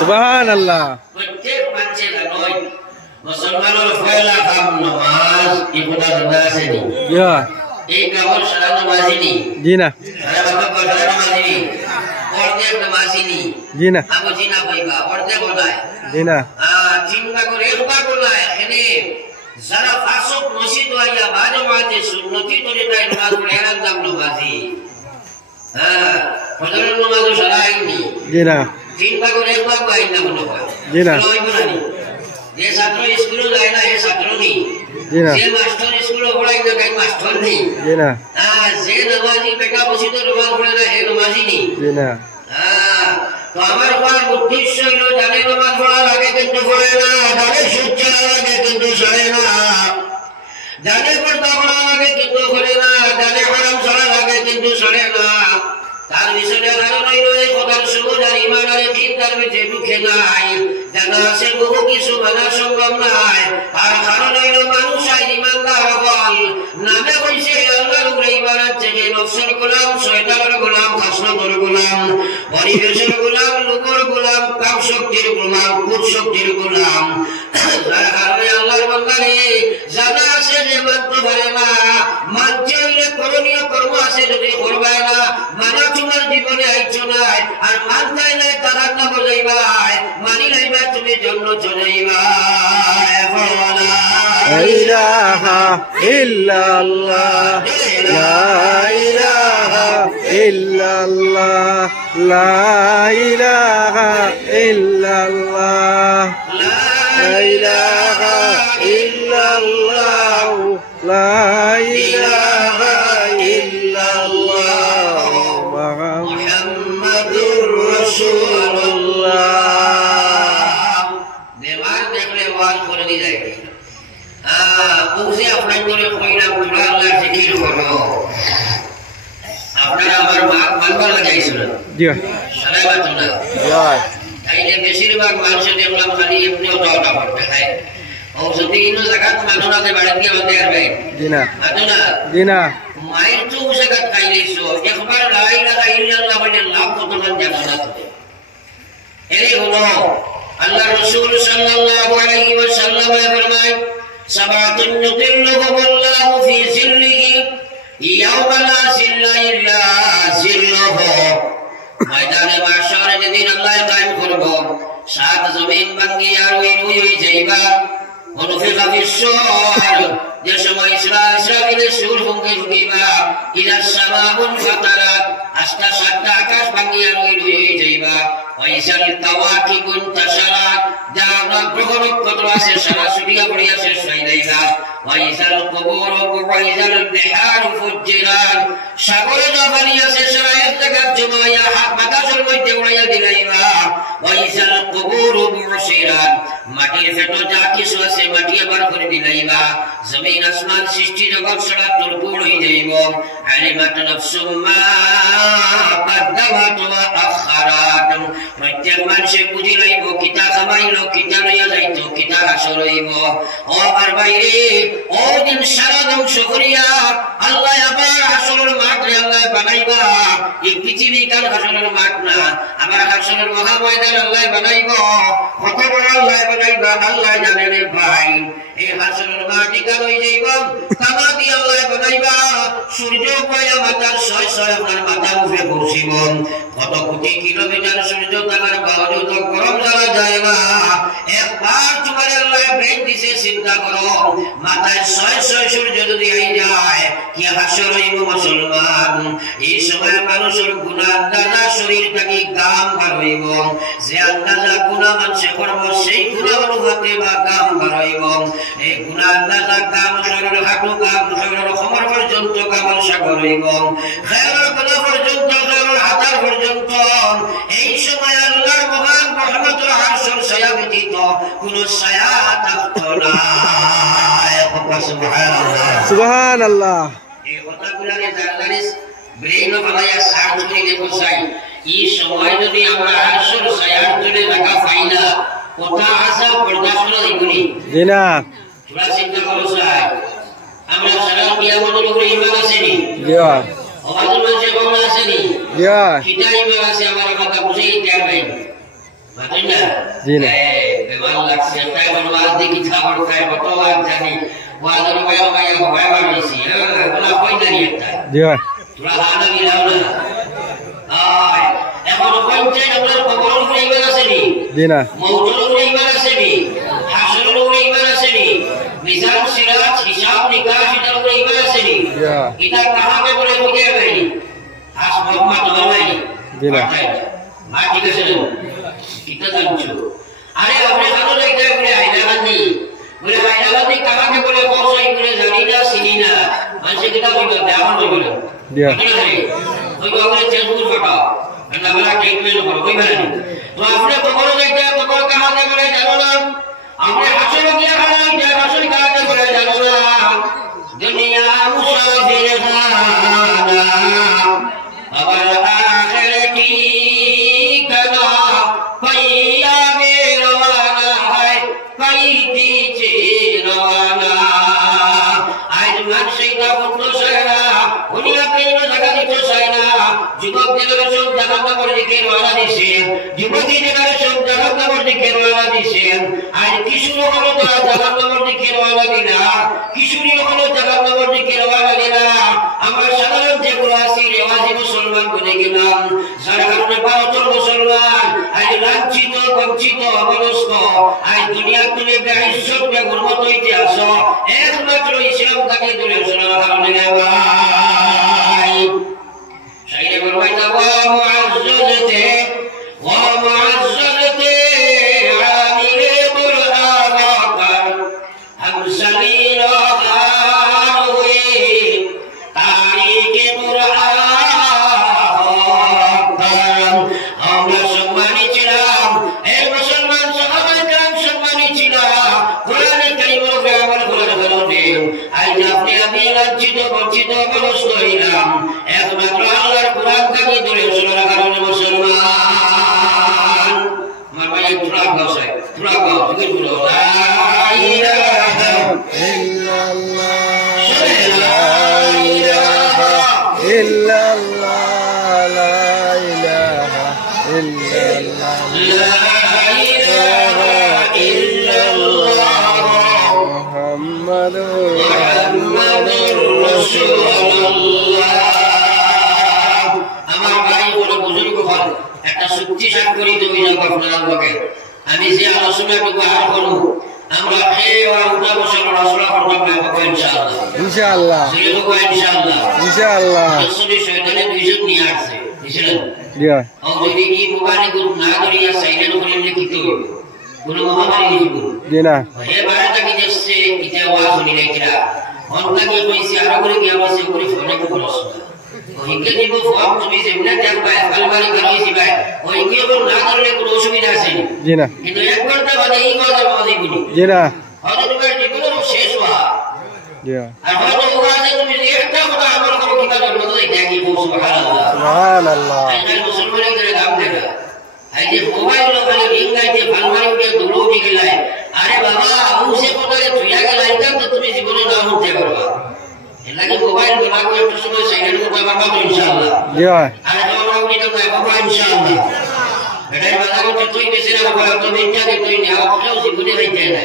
সুবহানাল্লাহ প্রত্যেক মানুষের নয় মুসলমানের পয়লা কাম নামাজ এই কথা জানা আছে নি এই কামর সারা নামাজি নি জি না সারা বাবা সারা নামাজি নি অর্ধেক নামাজি নি জি না আবু জিনা কইবা অর্ধেক বলায় জি না চিন্তা করে একবার বলায় এনে যারা ফাসক মসজিদ আইয়া বাজে বাজে সুন্নতি তরিকায় নামাজ পড়ে এর নাম নামাজি ফজরের নামাজ সারা আইনি জি না চিন্তা করে একবার বাইনা মনে হয় জি না যে ছাত্র স্কুলে যায় না এই ছাত্র নেই জি না। যে মাস্টার স্কুলে পড়াই না কাই মাস্টার নেই। জি না। যে নামাজি বেটা বসে তো নামাজ পড়ে না হে নামাজি নেই। জি না। তো আমার কোন উদ্দেশ্য হলো জানে নামাজ পড়া লাগে কিন্তু পড়ে না, জানে সূর্য লাগে কিন্তু সরে না, জানে পর্দা পড়া লাগে কিন্তু করে না, জানে হারাম ছাড়া লাগে কিন্তু সরে না। তার বিষয়ে কারণ হইল এই কথার সবুজ আর ইমান আর চিন্তার ভিতরে ঢুকে নাই, জানা আছে বহু কিছু মানা সম্ভব নাই। আর কারণ হইল মানুষ আর ইমানদার হল নামে হইছে আল্লাহর উপরে ইমান আছে, যে নফসের গোলাম, শয়তানের গোলাম, হাসনাতের গোলাম, পরিবেশের গোলাম, লোকের গোলাম, কাম শক্তির গোলাম, কুট শক্তির গোলাম। যার কারণে আল্লাহর বান্দারে জানা আছে যে মানতে পারে না, মানতে হইলে করণীয় কর্ম আছে যদি করবাই না, মানা তোমার জীবনে আইছো নাই, আর মানতাই নাই তারা না বজাইবাই, মানি লাইবা তুমি জন্য চলাইবাই। লা ইলাহা ইল্লাল্লাহ, লা ইলাহা ইল্লাল্লাহ, লা ইলাহা ইল্লাল্লাহ, লা ইলাহা ইল্লাল্লাহ, লা ইলাহা ইল্লাল্লাহ, মুহাম্মাদুর রাসূলুল্লাহ। দেওয়ার দেখলে ওয়াজ করে দি যায়। বুঝে আপনার করে কইলাম তোমরা আল্লাহ জিকির করো। আপনারা আমার মানবার লাগাইছিল। জি সারা বাতো না। জয়। তাইলে বেশিরভাগ মানুষ দেখলাম খালি এমনি ওটা করতে খায়। ও যদি ইনো জায়গাত মানুষে বাড়িতে হতে পারবে। জি না। আতো না। জি না। মায়ের তো জায়গাত খাইলেছো। একবার লা ইলাহা ইল্লাল্লাহ বলে লাভ কত মান জানো না তো। এই হলো আল্লাহ রাসূল সাল্লাল্লাহু আলাইহি ওয়াসাল্লাম ফরমায় সাবাতুন ইউযিল্লুহুমুল্লাহু ফি জিল্লিহি ইয়াওমা লা জিল্লা ইল্লা জিল্লুহু। ময়দানে মাশারে যেদিন আল্লাহ কায়েম করব, সাত জমিন ভাঙিয়া রুই রুই যাইবা, অনুফিকা ফিস-সূর, যে সময় ইসরাফিলের সুর ফুঁকিবা, ইলা সামাউন ফাতারাত, আস্তা সাতটা আকাশ ভাঙিয়া রুই রুই যাইবা, ওয়াইসাল কাওয়াকিবুন তাশারাত, যা গ্রহ নক্ষত্র আছে সারা ছড়িয়া পড়িয়া শেষ হয়ে যাইবা, ওয়াইসাল কুবুর ওয়াইসাল বিহার ফুজ্জিরাত, সাগরে যা পানি আছে সারা এক জায়গায় জমাইয়া হাত বাতাসের মধ্যে উড়াইয়া দিলাইবা, ওয়াইসাল কুবুর বুসিরাত, মাটির ফেটো যা কিছু আছে মাটি আবার করে দিলাইবা, জমিন আসমান সৃষ্টি জগৎ সারা তুরপুর হয়ে যাইব, আলিমাত নাফসুম মা কদ্দামাত ওয়া আখারাত, প্রত্যেক মানুষে বুঝি লইব কিতা কামাইলো, কিতা লইয়া যাইতো, কিতা হাসর হইব। ও আমার বাইরে ও দিন সারা ধ্বংস করিয়া আল্লাহ আবার হাসরের মাঠ আল্লাহ বানাইবা। এই পৃথিবী কাল হাসরের মাঠ না, আবার হাসরের মহা ময়দান আল্লাহ বানাইব। কত বড় আল্লাহ বানাইবা আল্লাহ জানে রে ভাই। এই হাসরের মাটি কাল হয়ে যাইব, তামা দিয়ে আল্লাহ বানাইবা। সূর্য পায়া মাথার ছয় ছয় আপনার মাথার উপরে বসিব। কত কোটি কিলোমিটার সূর্য তাকার বাজু তো গরম জ্বালা যায় না। একবার তোমার আল্লাহ ব্রেক দিছে, চিন্তা করো মাথায় ছয় ছয় সূর্য যদি আই যায় কি হাসর হইব মুসলমান। এই সময় মানুষের গুনাহ আন্দাজা শরীর থেকে গাম বার হইব, যে আন্দাজা গুনাহ মানুষে করব সেই গুনাহ অনুপাতে বা গাম বার হইব। এই গুনাহ আন্দাজা গাম শরীরের হাঁটু গাম শরীরের কোমর পর্যন্ত গামের সাগর হইব, খেয়ালের গলা পর্যন্ত খেয়ালের হাতার পর্যন্ত। এই সময় আল্লাহর মহান রহমতের আরশের ছায়া ব্যতীত কোন ছায়া থাকতো না। সুবহানাল্লাহ। এই কথাগুলোকে জানলারে ব্রেইন বানায়া সার্চ করে দেখো চাই। এই সময় যদি আমরা আরশের ছায়ার তলে রাখা পাই না, কথা আসা বরদাস্ত হইবনি। জি না। তোমরা চিন্তা করো চাই, আমরা সারা কিয়ামতের উপরে ঈমান আছে নি? জি আমাদের মানুষের কবর আছে নি? জি কিটা ঈমান আছে আমার কথা বুঝেই দেয়া নাই। বুঝলেন না? জি না। বেমান লাগছে তাই বলবাস দেখি খাবার খায় কত লাগ জানি। ওয়াজের বয়া বয়া ভয় বাড়িছি। ওলা কই জানি একটা। জি তোরা হানা গিলাও না। আয় এখন পঞ্চায়েত আপনার কবর উপরে ঈমান আছে নি? জি না। মওতের উপরে ঈমান আছে নি? হাসরের উপরে ঈমান আছে নি? মিজান সিরাত হিসাব নিকাশ এটার উপরে ঈমান আছে নি? এটা কাহাকে বলে বুঝে পাইনি। আজ মোহাম্মদ ধরবাইনি। জি না। মা ঠিক আছে না? কিটা জানছো? আরে আপনি কানো দেখতে বলে আইনা গান্ধী বলে হায়দ্রাবাদী কামাকে বলে বসাই করে জানি না চিনি না মানুষের কিতাব বলবে দেওয়ার বলবে দিয়া ওই বাবুরে চেঞ্জপুর ফটো না বলা ট্রিটমেন্ট করো ওই মানে তো আপনি কখনো দেখতে কখনো কামাকে বলে জানো না আপনি আসলে কি খানা যে আসলে কামাকে বলে জানো না দুনিয়া মুসাফির খানা আবার আখিরাতি কানা পাইয়া গে রওনা হয় পাই দিছে রওনা আজ মানসিকতা বন্ধ সারা দুনিয়া প্রেম জায়গা দিতে চায় না যুবক জেনারেশন জানাতে বলে কে রওনা দিছে যুবতী জেনারেশন জানাতে বলে কে রওনা দিছে আর কিশোর হলো তারা জানাতে বলে কে রওনা দিনা কিশোরী হলো জানাতে বলে কে রওনা দিনা আমরা সাধারণ যেগুলো আছি রেওয়াজি মুসলমান বলে গেলাম যার কারণে ভারতের মুসলমান আজ লাঞ্ছিত বঞ্চিত অবনস্ত আজ দুনিয়া তুলে বেইজ্জত বেগুরমত হইতে আসো একমাত্র ইসলাম তাকে দূরে সরানোর কারণে ভাই সাইরে বলবাইতা ওয়া মুআজ্জালতে আমিরে কুরআন কার হামসালিল আরওয়ে তারিকে কুরআন আমরা সম্মানী ছিলাম এই মুসলমান সাহাবায়ে کرام সম্মানী ছিলাম কোরআনে কারিমের উপরে আমল করার কারণে আজ আপনি আমি লাঞ্ছিত বঞ্চিত অবস্থ হইলাম একমাত্র আল্লাহর কোরআন থেকে দূরে সরানোর কারণে মুসলমান আমার ভাই তুরা গাওসাই তুরা গাও জিকির করো লা ইলাহা ইল্লাল্লাহ লা ইলাহা ইল্লাল্লাহ লা ইলাহা ইল্লাল্লাহ লা ইলাহা ইল্লাল্লাহ মুহাম্মাদুর রাসূলুল্লাহ আমার ভাই বড় বুজুর্গ হল একটা সত্যি সাক্ষী তুমি যাও আপনারা বকে আমি যে আলোচনাটুকু আর করব আমরা এই ওটা বছর রাসূলুল্লাহ করতে পারবো ইনশাআল্লাহ ইনশাআল্লাহ ইনশাআল্লাহ ইনশাআল্লাহ আসলে শয়তানে দুইজন নিয়ে আসছে বুঝলেন দিয়া ও যদি কি মোবাইলে গুড না করিয়া সাইলেন্ট করে লিখিত হইবে কোন মহামারী লিখিব দিনা হে বারাটা কি দেখছে কিতে ওয়াজ শুনি নাই কিরা অনলাইনে কইছি আর করে কি আবাসে করে ফোনে করছ ওইকে দিব ফোন তুমি যেমনে দেখবা আলমারি করিয়েছি ভাই ওইকে বল না করলে কোনো অসুবিধা আছে দিনা কিন্তু এক ঘন্টা বাদে এই কথা বাদে বলি দিনা হয়তো তোমার জীবনের শেষ হওয়া দিয়া আর হয়তো ওখানে তুমি একটা কথা আমল করো কিবা জন্ম দেয় দেখি সুবহানাল্লাহ সুবহানাল্লাহ আজকাল মুসলমানদের কাম দেখা এই যে মোবাইল ওখানে রিং লাইটে ফালমারি উঠে দৌড় উঠে গেলাই আরে বাবা উসে কোথায় তুইয়া গেলাই তো তুমি জীবনে না উঠতে পারবা এলাকে মোবাইল বানাবো একটু সময় সাইলেন্ট করতে পারবা তো ইনশাআল্লাহ দিয়া আরে তোমরা উঠে তো বাবা ইনশাআল্লাহ এটাই বাজার উঠে তুই বেশি না বাবা তো বিজ্ঞানে তুই না কেউ জীবনে হইতে না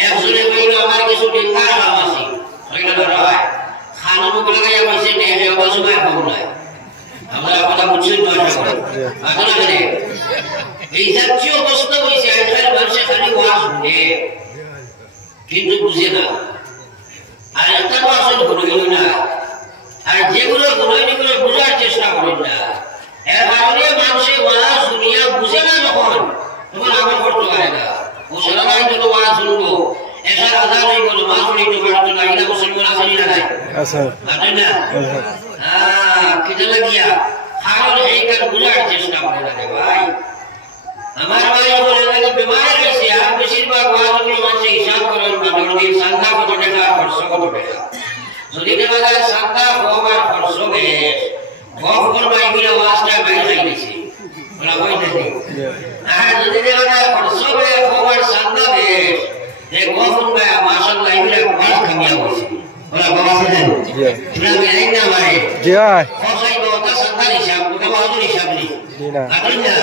একজনে কইলো আমার কিছু ডিঙ্গা আছে কইলো ধরা খানা মুখ লাগাইয়া বসে নেই হে অবসময় পাবো না আমরা কথা বুঝছেন তো আশা করি আসলে করে এই জাতীয় অবস্থা হইছে আজকাল মানুষে খালি ওয়াজ শুনে কিন্তু বুঝে না আর একটা তো আসলে ঘুরে না আর যেগুলো ঘুরে করে বোঝার চেষ্টা করেন না এর কারণে মানুষে ওয়াজ শুনিয়া বুঝে না যখন তখন আমল করতে পারে না মুসলমান যত ওয়াজ শুনবো এসার আজান হয়ে গেল মা শুনিতে পারতো না এটা মুসলমান আসেনি না নাই আচ্ছা পারেন না কিটা লাগিয়া কারণ এই কাজ বোঝার চেষ্টা করে না ভাই আমার ভাই বলে লাগে বিমার হয়েছে আর বেশিরভাগ ওয়াজগুলো মানুষ হিসাব করেন না যদি সান্দা কত টাকা খরচ কত টাকা যদি দেখা যায় সান্দা হবার খরচ বেশ গফ করবাই বলে ওয়াজটা বাইরে খাই গেছে বলা হয় নাকি আর যদি দেখা যায় খরচ হবার সান্দা বেশ যে গফ করবাই মাশাআল্লাহ এগুলো ওয়াজ কামিয়া হয়েছে বলা বাবা বলেন তোরা বেরাই না ভাই দিয়া খরচাই বাবা সান্দা হিসাব তোকে ওয়াজের হিসাব নেই দিনা আদুল্লাহ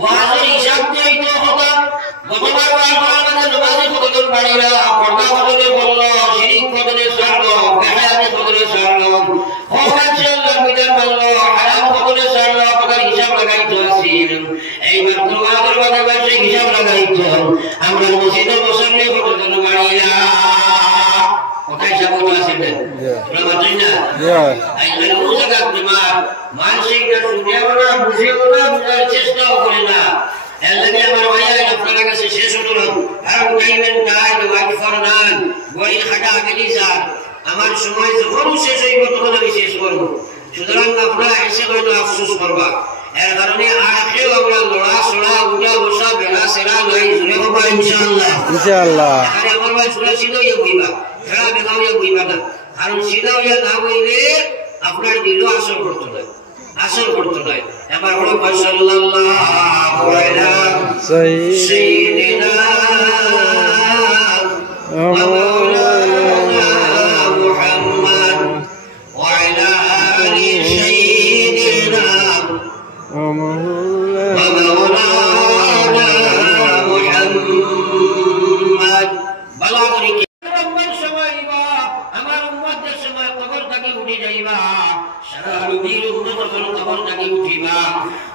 ওয়াজের হিসাব নেই তো হতা গতবার আমাদের নমাজে কতজন বাড়িরা পর্দা বদলে বলল শিরিক বদলে ছাড়লো বেহায়াতে বদলে ছাড়লো ইনশাআল্লাহ বিধান বলল হারাম বদলে ছাড়লো আপনার হিসাব লাগাইতো আসিল এইবার তোমাদের বাদে বাদে হিসাব লাগাইতো আমরা মসজিদে মুসল্লি কতজন বাড়িরা কোথায় হিসাব করতে আসেন তোমরা বাতাই না আইলে ওজাগাত বিমার মানসিকটা শুনেও না বুঝেও না বুঝার চেষ্টাও করে না এলাকে আমার ভাইয়া আপনার কাছে শেষ হলো কারণ টাইমের নাই ওয়াইফাই সবাই খাটা গেলি স্যার আমার সময় যখন শেষ হইব তখন আমি শেষ করবো সুতরাং আপনারা এসে হয়তো আফসোস করবা এর কারণে আর কেউ আমরা লড়া সড়া উঠা বসা বেলা সেরা নাই জুড়ে হবা ইনশাআল্লাহ ইনশাআল্লাহ আরে আমার ভাই সুরা সিধা হইয়া বইবা খেলা বেলা হইয়া বইবা না কারণ সিধা হইয়া না বইলে আপনার দিল আসর করতো না এবার হলো সাল্লাল্লাহু আলাইহি সাইয়্যিদিনা মুহাম্মদ ওয়া আলা আলি সাইয়্যিদিনা মুহাম্মদ বালা করে আমার সময় বা আমার উম্মতের সময় কবর থেকে উঠে যাইবা সারা নবীর উম্মত কবর থেকে উঠিবা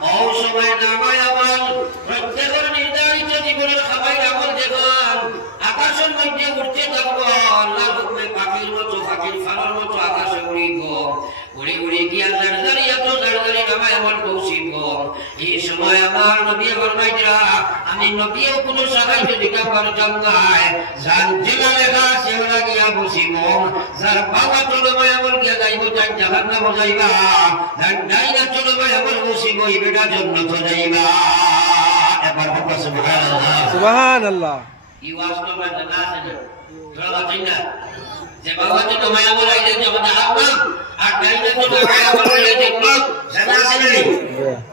ও সময় নামায় আমার প্রত্যেকের নির্ধারিত জীবনের খাবাই আমল দেখুন আকাশের মধ্যে উঠতে থাকবো আল্লাহর হুকুমে পাখির মতো পাখির ফারার মতো আকাশে উড়িব উড়ে গিয়া জারজারি নামায় আমার পৌঁছিব এই সময় আমার নবী ফরমাইরা আমি নবীও কোন সাহায্য দিতে পারতাম না জান জেলা লেখা সেগুলা গিয়া বসিব যার বাবা চলবে আমার গিয়া যাইব তার জাহান্নামে যাইবা যার ডাইনা চলবে আমার বসিব এই বেটা জান্নাত যাইবা এবার বলবা সুবহানাল্লাহ সুবহানাল্লাহ ই ওয়াজটা জানা আছে না তোরা বাতাই না যে বাবা তো মায়া বলাই যে জাহান্নাম আর ডাইনা তো মায়া বলাই যে জান্নাত জানা আছে না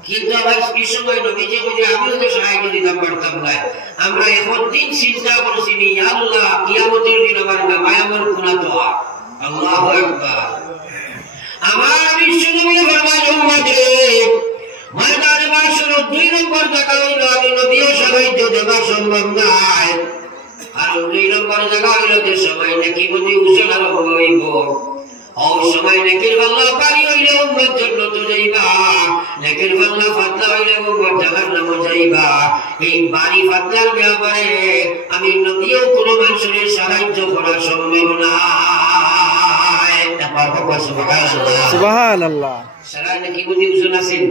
কিন্তু আবার এই সময় নবীজি বলে আমিও তো সাহায্য দিতে পারতাম না আমরা এখন দিন চিন্তা করছি নি আল্লাহ কিয়ামতের দিন আমার নামায় আমার গুনাহ তো আল্লাহু আকবার আমার বিশ্বনবী ফরমায় উম্মতে ময়দানে মাশর 2 নম্বর জায়গা হইল আমি নবীও সাহায্য দেওয়া সম্ভব নয় আর 2 নম্বর জায়গা হইল যে সময় নাকি বলি উসল আর হইব ও সময় নেকির আল্লাহ পারি হইলে উম্মত জান্নাত যাইবা নেকির আল্লাহ ফাতলা হইলে উম্মত জাহান্নামে যাইবা এই বাড়ি ফাতলার ব্যাপারে আমি নবীও কোন মানুষের সাহায্য করা সম্ভব না তারপর সুবহানাল্লাহ সুবহানাল্লাহ সারা নাকি বুঝি উসুল আছেন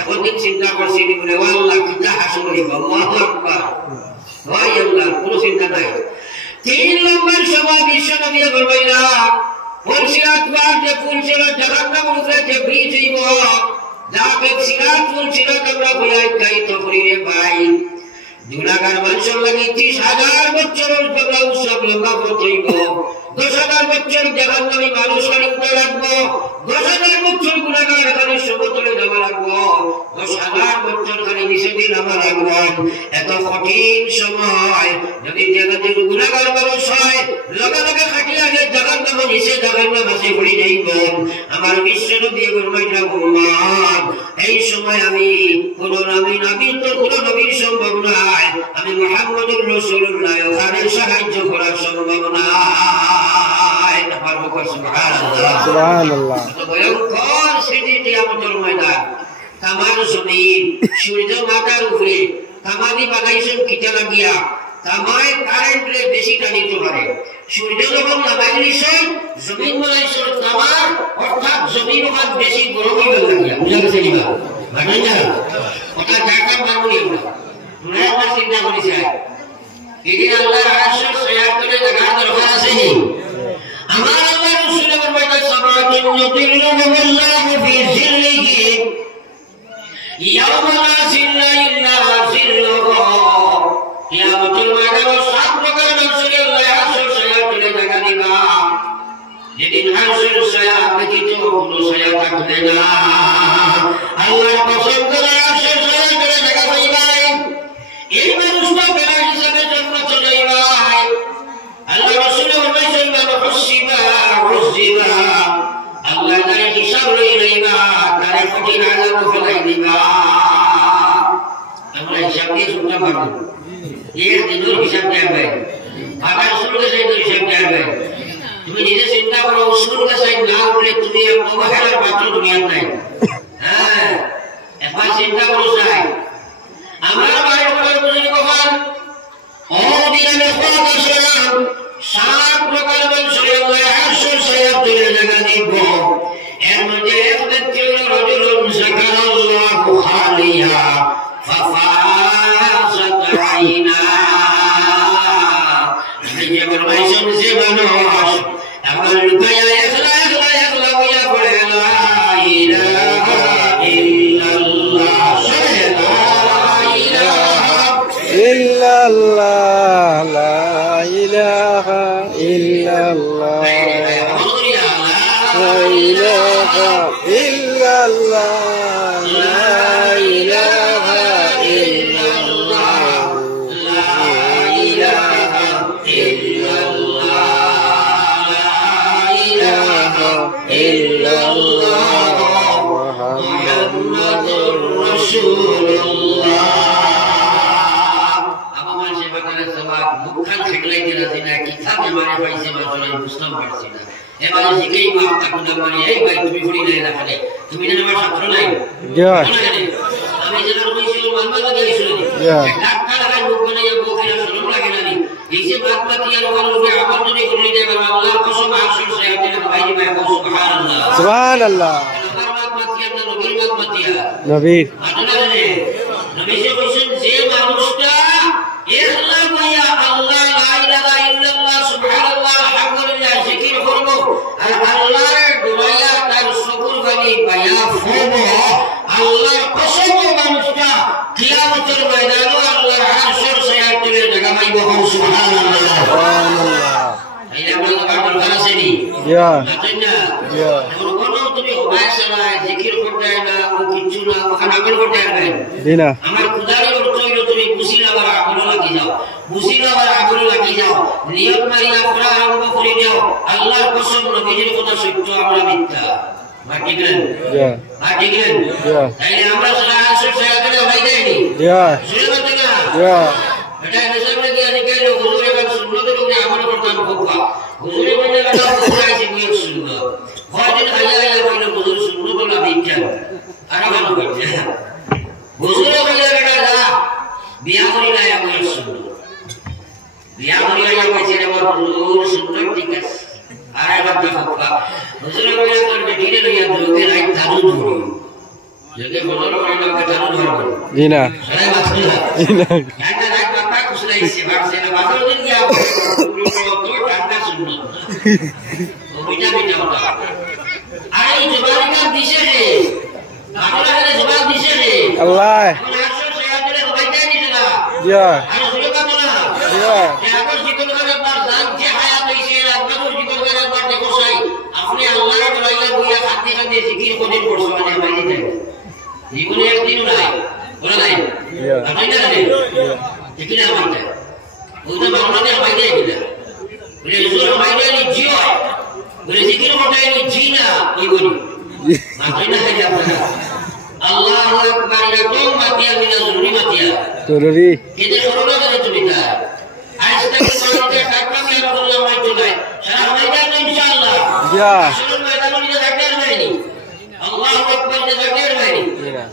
এখন দিন চিন্তা করছি নি বলে আল্লাহ কিটা হাসিল হইব আল্লাহু আকবার ওই আল্লাহ কোন চিন্তা নাই 3 নম্বর সময় বিশ্বনবী ফরমাইলা ফুলসিরাত পার যে ফুলসিরাত জাহান্নামের উপরে যে ব্রিজ হইব যাকে সিরাত ফুলসিরাত আমরা বলাই তাই তো করিরে ভাই গুনাহগার মানুষের লাগি 30,000 বছরের তোমরা উৎসব লম্বা হইব 10,000 বছর জাহান্নামী মানুষের উপরে রাখবো 10,000 বছর গুনাহগার এখানে সমতলে যাওয়া রাখবো 10,000 বছর খালি নিচে দিন আমার রাখবো এত কঠিন সময় যদি জগতের গুনাহগার মানুষ হয় লগে লগে খাটিয়া যে জাহান্নামে নিচে জাহান্নামে আসে পড়ে যাইব আমার বিশ্বনবী ফরমাইলেন উম্মত এই সময় আমি কোন নবীর তো কোন নবীর সম্ভব নয় আমি মুহাম্মদুর রাসূলুল্লাহ ওখানে সাহায্য করা সম্ভব নয় তারপর বলবো সুবহানাল্লাহ সুবহানাল্লাহ তো ভয়ঙ্কর সেটি কিয়ামতের ময়দান তামার জমিন সূর্য মাথার উপরে তামাদি বানাইছেন কিটা লাগিয়া তামায় কারেন্ট রে বেশি টানিতে পারে সূর্য যখন লাগাইছেন জমিন বানাইছেন তামার অর্থাৎ জমিন ওখান বেশি গরম হইবে লাগিয়া বুঝা গেছে নিবা মানে না ওটা জায়গা মারুনি আমরা আমরা চিন্তা করেছি এদিন আল্লাহর আরশের ছায়া করে জায়গা দরকার আছে নি আমার আল্লাহ রাসূল ফরমাইলেন সামাতুন ইউযিল্লুহুল্লাহু ফি জিল্লিহি ইয়াওমা লা জিল্লা ইল্লা জিল্লুহু কিয়ামতের ময়দানে 7 প্রকার মানুষের আল্লাহ আরশের ছায়া করে জায়গা দিবা যেদিন আরশের ছায়া ব্যতীত কোনো ছায়া থাকবে না আল্লাহর পছন্দ আরশের ছায়া করে জায়গা পাইবা এই মানুষটা বেলা হিসাবে জন্ম চলে যায় আল্লাহ রাসূল ফরমাইছেন হুসিবা আল্লাহ তার হিসাব লই লইবা তার কঠিন আযাব ফেলাই দিবা আমরা হিসাব দিয়ে শুনতে পারবো এর দিনের হিসাব দেবে আবার শুরুতে সেই হিসাব দেবে তুমি নিজে চিন্তা করো শুরুতে সেই না উঠলে তুমি অবহেলার পাত্র দুনিয়ার নাই হ্যাঁ একবার চিন্তা করো চাই আমার ভাই বলার বুঝি কখন ও দিনে খোদা সালাম 7 প্রকার মানুষের আল্লাহ আরশের ছায়া তুলে জায়গা দিব এর মধ্যে এক ব্যক্তি রাজুলুন যাকারাল্লাহু খালিয়া ফাফাসাত আইনা এই যে বলছেন যে Subhanallah. Nabi. Ya. Ya. Dina. আমার খুদার অর্থ হইল তুমি বুঝিলাবার আমল লাগি যাও, বুঝিলাবার আমল লাগি যাও, নিয়ত মারিয়া পড়া আরম্ভ করে দাও। আল্লাহর কসম নবীজির কথা সত্য, আমরা মিথ্যা। ঠিক না? ঠিক না? তাইলে আমরা যারা আসর সায়াতে ভাই দেয়নি। শুনতে না? এটা হিসাবে দিয়ে নিকেল হুজুর এবং সুন্নতের উপরে আমল করতাম খুববা। হুজুরে বলে কথা বুঝাইছে কি সুন্দর। হয়তো আল্লাহ বলে হুজুর সুন্নত না বিজ্ঞান। আর ভালো করছে। হুজুরে বলে বেটা যা বিয়া করি না আমি সুন্নত। বিয়া করি না কইছে রে হুজুর সুন্নত ঠিক আছে। আর এবার দেখো হুজুরে বলে তোর বেটিরে লইয়া যোগে রাত দাদু ধরো। যদি হুজুর বলে না দাদু ধরো। জি না। সবাই মাথা না। জি না। একটা রাত বাবা কুছলাইছে বাড়ছে না বাবা দিন গিয়া তো ঠান্ডা সুন্নত। ও বিটা বিটা ওটা। আর এই জবানটা দিছে রে। আপনারা জবাব দিছে রে। আল্লাহ। Ya. Allahu Akbar ya dong matiya mina zuri matiya. Zuri. Kita corona kada cerita. Astaga kalau dia kata ya Rasulullah mai tulai. Sarah maidan insyaallah. Ya. Rasul maidan ni zakir mai. Allahu Akbar zakir mai. Ya.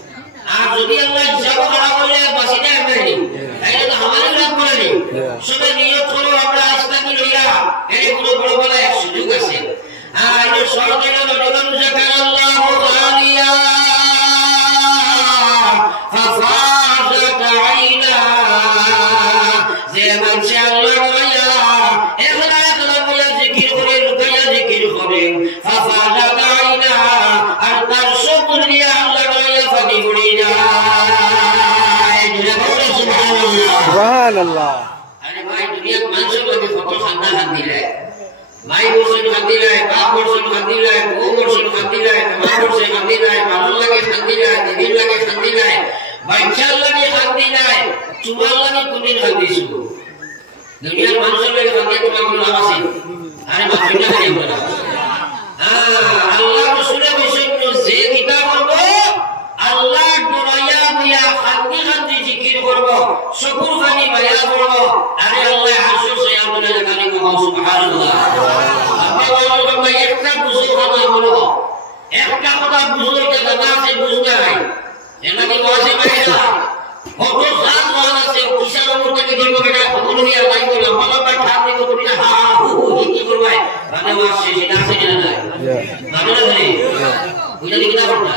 আর যদি আল্লাহ হিসাব করা বলে বাসিটা mai. তাইলে তো আমাদের লাভ করে নি। সবে নিয়ত করো আমরা আস্তাকি লইয়া এর পুরো বড় বড় এক সুযোগ আছে। আর এই সরকারের নজরুল জাকার আল্লাহু আলিয়া ففاضت عينا زي ما شاء الله يا اخلاق لو ذكر قرين كيا ذكر قرين ففاضت عينا انتر شكر يا الله يا فدي غرينا سبحان الله अरे भाई दुनिया मानसों लगे फोटो खाना हाथ दिला है भाई बोल हाथ दिला है बाप बोल हाथ दिला है वो बोल हाथ दिला है मां बोल हाथ दिला है मालूम लगे हाथ दिला है दिल लगे हाथ दिला है बादशाह लगे हाथ दिला है चुमा लगे कुदिन हाथ दिसु दुनिया मानसों लगे हाथ दिला तुम्हारे को लावासी अरे बाप बेटा नहीं बोला अल्लाह रसूले बिशनु जे किताब করব আল্লাহ দুনিয়া দিয়া হাতি হাতি জিকির করব শুকর গানি বায়া করব আরে আল্লাহ হাসর সে আমরা জানি কো সুবহানাল্লাহ আপনি বলেন একটা বুঝো কথা বলো একটা কথা বুঝো এটা না সে বুঝতে হয় এনাকে ওয়াজে বাইরা কত জাত ওয়াজ আছে কিসার উপর থেকে দিব বেটা দুনিয়া লাই বলে মালা পাই ঠাক দিব তুমি হা হু কি করবাই মানে ওয়াজ শেষ এটা আছে না না মানে না ওইটা লিখনা পড়া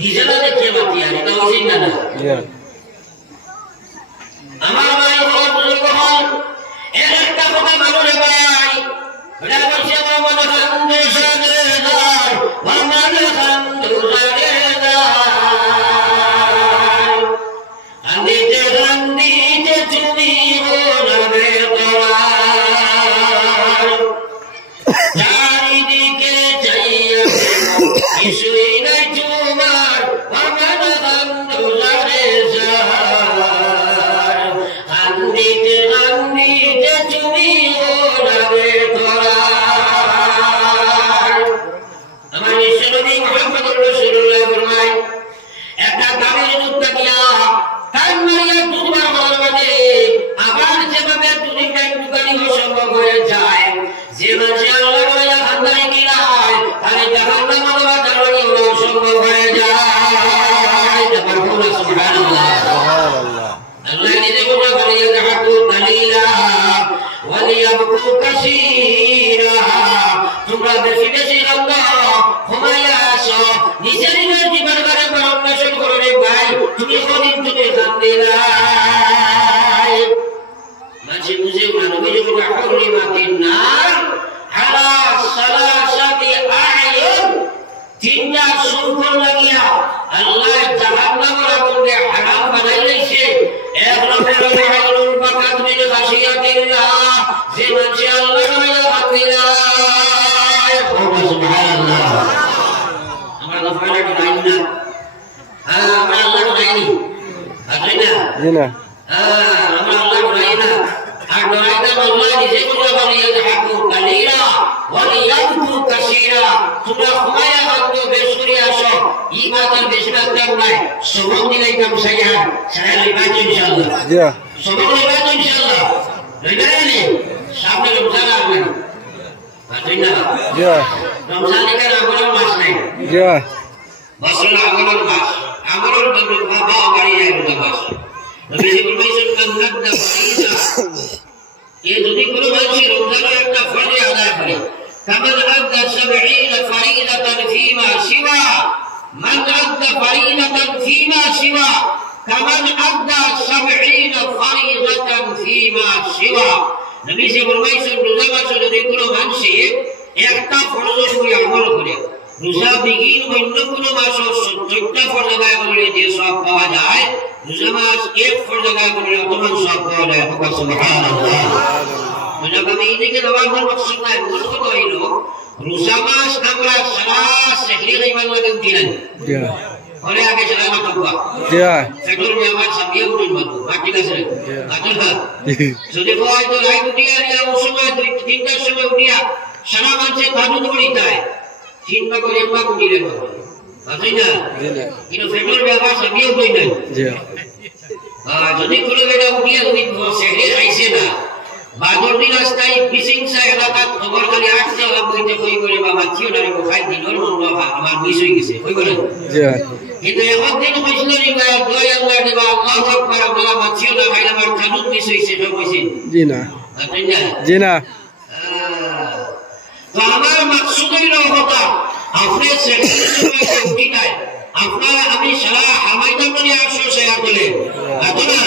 dijana দেখে বাকিয়া এটা ওই না না আমার ভাই বড় বুজুর্গ হন এর একটা কথা মানলে ভাই এটা বলছে আমার খান্দে সাগরেদার আমার খান্দে সাগরেদার আন্দিতে আন্দিতে তুমি বলবে তোমার চারিদিকে চাইয়া কিছুই নাই তোমার হয়ে যায় সুবহানাল্লাহ সুবহানাল্লাহ আল্লাহ নিজে বলে ফালিয়াযহাকু কালিলা ওয়ালিয়াবকু কাসীরা তোমরা বেশি বেশি কাঁদো ঘুমাইয়া আসো নিজের নিজের জীবন করে অন্বেষণ করো রে ভাই তুমি কোনদিন তুমি কাঁদিলা মাঝে বুঝে নবী যখন হুরমাতিন নার আলা সালাসাতি আয়ুন তিনটা সুরফল লাগিয়া আল্লাহ জাহান্নামের আগুনকে হারাম বানাইছে এক নম্বরে রাজুল ফাকাত মিন খাশিয়াতিল্লাহ যে মানুষ আল্লাহর নামে কাঁদিলা সুবহানাল্লাহ আমরা গফারা করি না আমরা আল্লাহ করি আছে না জি না আমরা আল্লাহ করি না আর নয়তো আল্লাহ নিজে বলে ফালিয়াযহাকু কালিলা ওয়ালিয়াবকু কাসীরা তোমরা ঘুমায়া কাঁদো বেশ করে আসো ইবাদত বেশি কাঁদতাম নাই সবক দিলাইতাম সাইয়া সারা ইবাদত ইনশাআল্লাহ জি সবক ইবাদত ইনশাআল্লাহ রইলানি সামনে রমজান আসবে না জি রমজানে কার আমল মাস নাই জি বছরের আমল মাস আমলের বাবা বাড়ি যায় মাস নবী বলেছেন কান্নাদা ফারিদা এই যদি কোনো মানুষ রমজানের একটা ফরজ আদায় করে কামান আদা 70 ফারিদাতান ফীমা সিওয়া মান আদা ফারিদাতান ফীমা সিওয়া কামান আদা 70 ফারিদাতান ফীমা সিওয়া নবী বলেছেন রোজা মাসে যদি কোনো মানুষ একটা ফরজ করে আমল করে রোজা বিগিন অন্য কোনো মাস 70টা ফরজ আদায় করলে যে সব পাওয়া যায় রোজা মাস এক ফরজ আদায় করলে অতমান সব পাওয়া যায় সুবহানাল্লাহ রোজা আমি এদিকে দেওয়ার মকসদ নাই মূল কথা হইল রোজা মাস আমরা সারা সেহরি খাইবার লাগে উঠিলেন জি পরে আগে সারা না পাবো জি ফেটুর মেওয়াজ সাবিয়ে উঠিল মাত্র বাকি আছে আচ্ছা যদি হয় তো রাত উঠিয়া আর সময় 2-3টার সময় উঠিয়া সারা মাসে তাজুদ পড়িতায় চিন্তা করে এমা উঠিলেন আছে না জি না কিন্তু ফেটুর মেওয়াজ সাবিয়ে উঠিল না জি যদি কোনো বেটা উঠিয়া তুমি সেহরি খাইছে না বাদরদি রাস্তায় বিসিংসা এলাকাত খবর করে আসছে বইতে কই করে বাবা কিও না খাই দিনর মন আমার মিস হয়ে গেছে কই বলেন জি কিন্তু একদিন কইছিল নি দয়া আল্লাহ দিবা আল্লাহু আকবার আমরা মাছিও না খাইলে আমার কানুন মিস হইছে তো কইছেন জি না আচ্ছা জি না তো আমার মাকসুদ হইল কথা আপনি সেটা উঠিটাই আপনারা আমি সারা হামাইদা করে আসো শেয়ার করে আচ্ছা না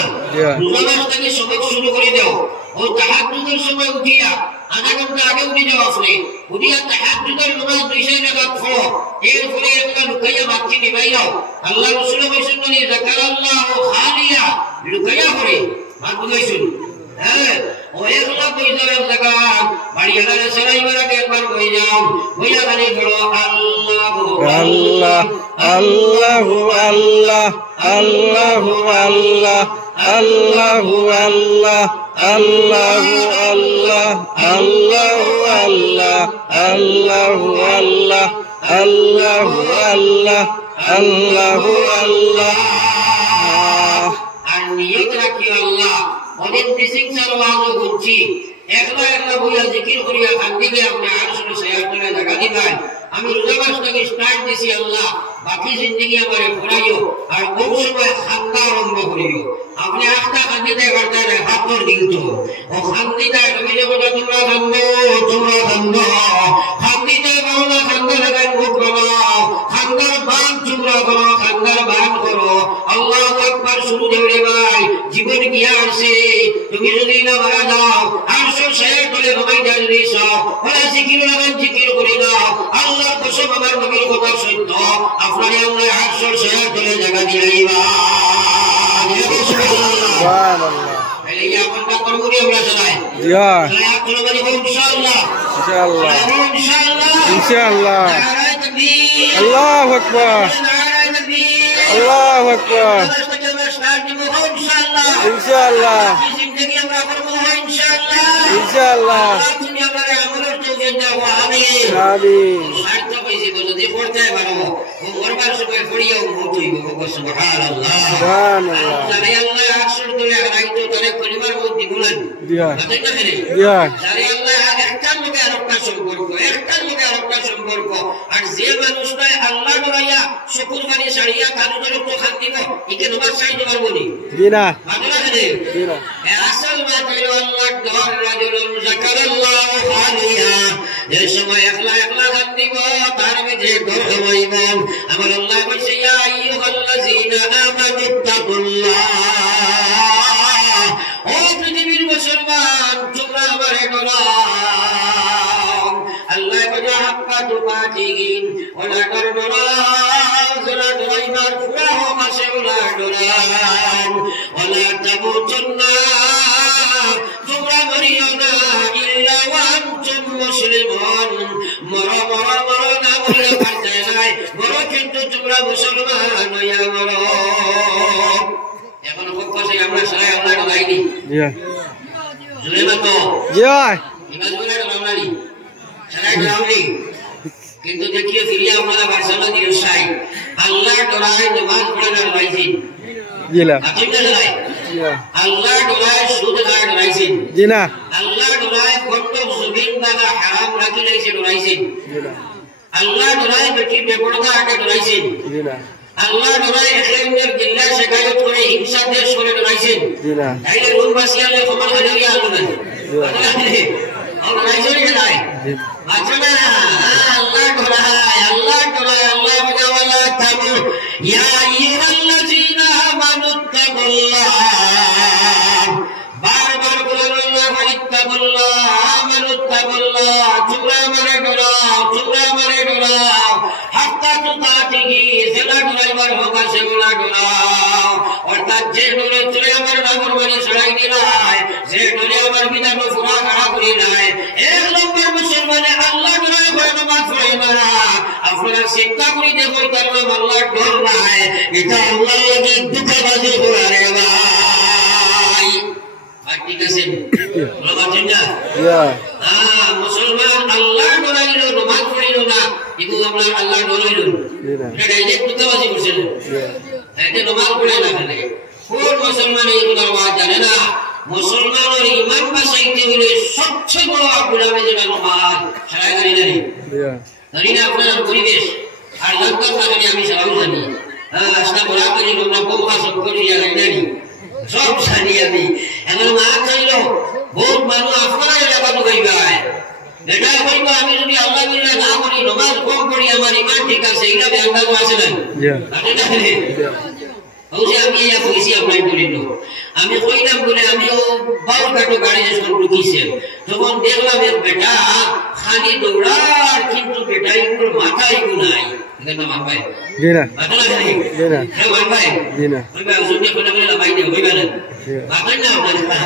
রোজা মাস থেকে সবক শুরু করে দাও ও তাহাজ্জুদের সময় উঠিয়া আধা ঘন্টা আগে উঠে যাও আপনি উঠিয়া তাহাজ্জুদের নামাজ 2 রাকাত পড়ো এরপরে একটা লুকাইয়া বাতি নিভাইও আল্লাহ রাসূল বলেছেন যাকারাল্লাহু খালিয়া লুকাইয়া পড়ে ভাত বুঝাইছেন হ্যাঁ ও একলা পয়সা জাকাত বাড়িওয়ালা সরাই মারাকে একবার কই যাও কইয়া গালি পড়ো আল্লাহ আল্লাহু আল্লাহ আল্লাহু আল্লাহ আল্লাহু আল্লাহ আল্লাহু আল্লাহ আল্লাহু আল্লাহ আল্লাহু আল্লাহ আল্লাহু আল্লাহ আল্লাহু আল্লাহ আর নিয়ত রাখি আল্লাহ ওদের বিসিংসার ওয়াজ করছি একলা একলা বইয়া জিকির করিয়া কান্দিলে আপনি আর শুনে শেয়ার করে জায়গা দিবেন আমি রোজা মাসটাকে স্টার্ট দিছি আল্লাহ বাকি জিন্দগি আমারে পড়াইও আর কোন সময় খান্দা আরম্ভ করিও আপনি একটা কান্দিতে করতে না হাত ধর দিতো ও খান্দিতে তুমি যে বলে তোমরা কান্দো খান্দিতে বাউলা খান্দা লাগাই মুখ বানাও খান্দার বান চুমরা করো খান্দার বান করো আল্লাহু আকবার শুরু দেবে ভাই জীবন কি আছে তুমি যদি না মারা যাও আর সব শেয়ার করে রবাই যায় দিছো ওরা জিকির লাগান জিকির করে দাও আল্লাহর কসম আমার নবীর কথা সত্য আপনারে আমরা হাসর শেয়ার করে জায়গা দিলাইবা সুবহানাল্লাহ এই আপনারা করবি আমরা চালাই জি হ্যাঁ চালাই কোনো বলি ইনশাআল্লাহ ইনশাআল্লাহ ইনশাআল্লাহ ইনশাআল্লাহ নারায়ে তাকবীর আল্লাহু আকবার নারায়ে তাকবীর আল্লাহু আকবার ইনশাআল্লাহ জিন্দেগি আমরা করব ইনশাআল্লাহ ইনশাআল্লাহ তুমি আমাদের আমলের তৌফিক দাও আমিন আমিন সাহিত্য কইছি যদি পড়তে পারো ও মরবার সময় পড়িও মত হইব সুবহানাল্লাহ সুবহানাল্লাহ জানি আল্লাহ আসর করে রাইতো তারে পরিবার মধ্যে বলেন দিয়া কথা না দিয়া জানি আল্লাহ একটা লোকে আরেকটা সম্পর্ক আর যে মানুষটা আল্লাহ ডরাইয়া কুরবানি ছাড়িয়া কারোর তো খান দিব একে নমাজ ছাড়িতে পারবো নি জি না মাত্রা দেন জি না আসল মাত্রা আল্লাহ দর রাজুলুন যাকারাল্লাহু খালিয়া যে সময় একলা একলা খান দিব তার মধ্যে দর হইব আমার আল্লাহ বলছে ইয়া আইয়ুহাল্লাযীনা আমানু তাকুল্লাহ ও পৃথিবীর মুসলমান তোমরা আমারে ডরাও আল্লাহ বলে হাক্কা তুকাতিহিন ওলা ডরাও যারা ডরাইবার পুরা হোক আসে ওলা ডরাও ওলা তামুতুন্না তোমরা মরিও না ইল্লা ওয়া আনতুম মুসলিমুন মরো মরো মরো না বলে পারতে নাই মরো কিন্তু তোমরা মুসলমান হইয়া মরো এখন খুব কষ্ট আমরা সবাই আল্লাহ ডরাইনি জি সুলেমান তো জি ভাই ইমান বলে ডরাইনি সবাই ডরাইনি কিন্তু দেখিয়ে ফিরিয়া আমরা বারসানা দিয়ে সাই আল্লাহ ডরাই নামাজ পড়ে না ডরাইছেন জি না আপনি না ডরাই আল্লাহ ডরাই সুদ খায় ডরাইছেন জি না আল্লাহ ডরাই গন্ড জমিন দাগা হারাম রাখি লাইছে ডরাইছেন জি না আল্লাহ ডরাই বেটি বেপরদা আগে ডরাইছেন জি না আল্লাহ ডরাই একলেনের গিল্লা শিকায়ত করে হিংসা দেশ করে ডরাইছেন জি না তাইলে রুম বাসিয়ালে খবর হইয়া আলোনা Allah ডরাই আচ্ছা না আল্লাহ ডরাই আল্লাহ বলে ওয়ালা তামু ইয়া আইয়ুহাল্লাযীনা আমানু তাকুল্লাহ বারবার বলে আল্লাহ ওয়াইত্তাকুল্লাহ আমানু তাকুল্লাহ তোমরা আমারে ডরাও হাত্তা তুকাতিহি সেলা ডরাইবার হোগা সেগুলা ডরাও অর্থাৎ যে ডরে চলে আমার নাফরমানি ছড়াই দিলাই যে ডরে আমার বিধান পুরা খাড়া করি নাই এক নম্বর মুসলমানে আল্লাহ ডরাই হয় নামাজ পড়ে না আপনারা চিন্তা করি দেখো তার নাম আল্লাহ ডর নাই এটা আল্লাহ লাগি দুঃখবাজি করারে ভাই ঠিক আছে বলছেন না মুসলমান আল্লাহ ডরাইলো নামাজ পড়িল না কিন্তু আমরা আল্লাহ ডরাইলো এটা ডাইরেক্ট দুঃখবাজি করছেন এটা নামাজ পড়ে না কেন কোন মুসলমান এই কথা জানে না মুসলমানের ঈমান বাঁচাইতে হলে সবচেয়ে বড় গুলামে যেটা নামাজ সারা গাড়ি জানি না আপনার পরিবেশ আর জানতাম না জানি আমি সবাই জানি আজকে বলা করি আমরা বৌমা সব করি জানি সব জানি আমি এখন মা চাইল বহুত মানুষ আপনারা এলাকা ঢুকাইবায় এটা কইব আমি যদি আল্লাহ বিল্লাহ না করি নামাজ কম করি আমার ঈমান ঠিক আছে এটা আন্দাজ আছে না ওই আমি ইয়া কইছি আপনাই বলিল আমি কইলাম বলে আমি ও বাউল কাটো গাড়ি যে সব ঢুকিছে তখন দেখলাম এর বেটা খালি দৌড়ার কিন্তু বেটা একটু মাথায় নাই এটা মান ভাই জি না মাথা নাই জি না মান ভাই জি না ওই ভাই শুনে কোনা বলে ভাই দে হইবা না মাথা না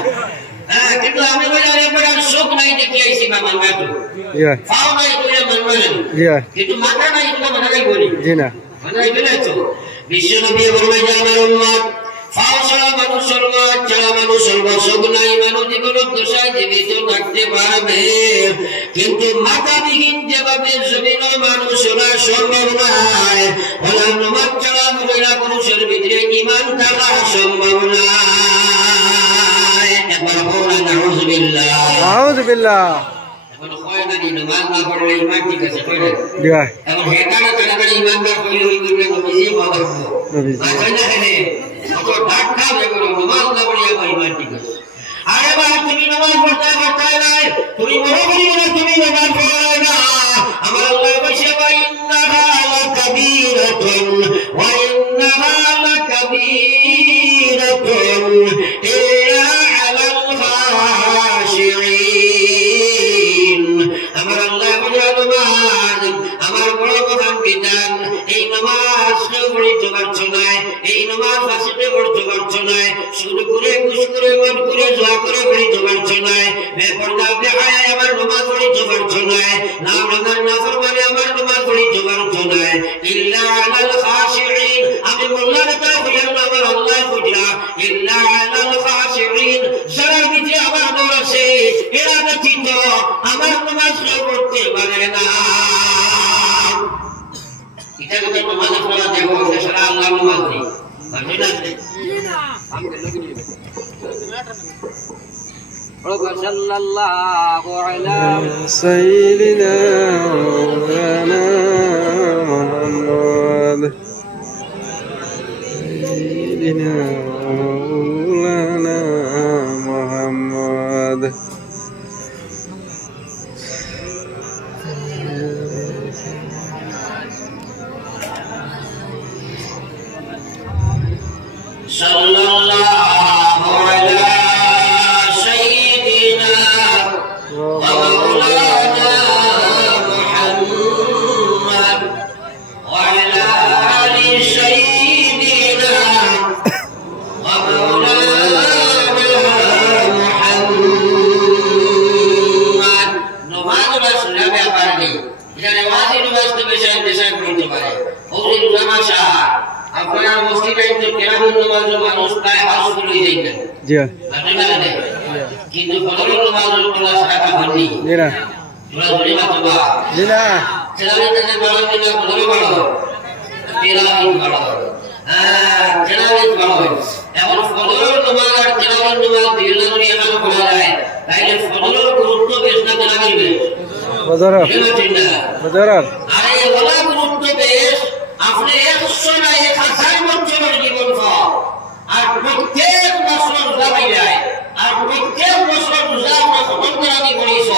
কিন্তু আমি বলে আরে বড় শোক নাই দেখি আইছি বাবা মাতো জি ফাও নাই বলে মান ভাই জি কিন্তু মাথা নাই এটা মাথা নাই বলি জি না মাথা নাই বলে তো বিশ্বনবী ফরমায় আমার উম্মত ফাওসা মানুষের ছাড়া মানুষের বসক নাই মানুষ জীবন দশায় জীবিত থাকতে পারবে কিন্তু মাথাবিহীন যেভাবে জমিন মানুষরা সম্ভব নয় ওলা নামাজ ছাড়া মহিলা পুরুষের ভিতরে ঈমান থাকা সম্ভব নয় একবার বলা নাউযুবিল্লাহ এখন হয় না নামাজ না পড়লে ঈমান ঠিক আছে কইলে এখন হেটানা তাড়াতাড়ি ঈমান না পড়লে ওই গুলো নবীজি বলেন আচ্ছা না রে তো ডাক্তার বেগুলো নামাজ না পড়লে ঈমান ঠিক আছে আরে ভাই তুমি নামাজ পড়তে পারতাই নাই তুমি মনে করি না তুমি নামাজ পড়ো না আমার আল্লাহ বলেছে ওয়া ইন্নাহা লাকাবীরাতুন ওয়া ইন্নাহা লাকাবীরাতুন ইল্লা আলাল খাশিঈন আমার আল্লাহ বলে নামাজ আমার বড় মহান বিধান এই নামাজ পড়তে পারছো না এই নামাজ আসতে পড়তে পারছো না শুরু করে খুশ করে মন করে দোয়া করে পড়তে পারছো না বেপরদা বেহায়া আমার নামাজ পড়তে পারছো না নাফরমানি আমার নামাজ পড়তে পারছো না ইল্লা আলাল খাশিঈন আমি বললাম তা হইল আমার আল্লাহ খুঁজা ইল্লা আলাল খাশিঈন যারা নিচে আমার দর আছে এরা ব্যতীত আমার নামাজ পড়তে পারে না এটা কথা নামাজ পড়া দেখো সারা আল্লাহ নামাজ নেই صلى الله على سيدنا مولانا محمد سيدنا مولانا محمد صلى الله على سيدنا ومولانا محمد وعلى آل سيدنا ومولانا محمد نماز رسول ব্যাপার নেই এখানে ওয়াজিব বিষয় বিষয় করতে পারে ওই নামাজা আপনারা মসজিদে তো কেরামুন নামাজ মানুষ প্রায় হাউস তুলে দেন না জি আপনারা জানেন কিন্তু ফজরের নামাজের কোনো সাকা হয়নি জি না তোমরা ধরে মাতবা জি না তেলাওয়াতের বড় দিন ফজরে বড় তেলাওয়াত বড় তেলাওয়াত বড় এখন ফজরের নামাজ আর তেলাওয়াত নামাজ দুইজনের এখানে পড়া যায় তাইলে ফজরের গুরুত্ব বেশ না তেলাওয়াত বেশ বজর বজর আরে ওলা গুরুত্ব বেশ আপনি 100 না 1000 বছরের জীবন পাও আর প্রত্যেক বছর রোজা পাই যায় আর প্রত্যেক বছর রোজা আমরা খতম করানি করিস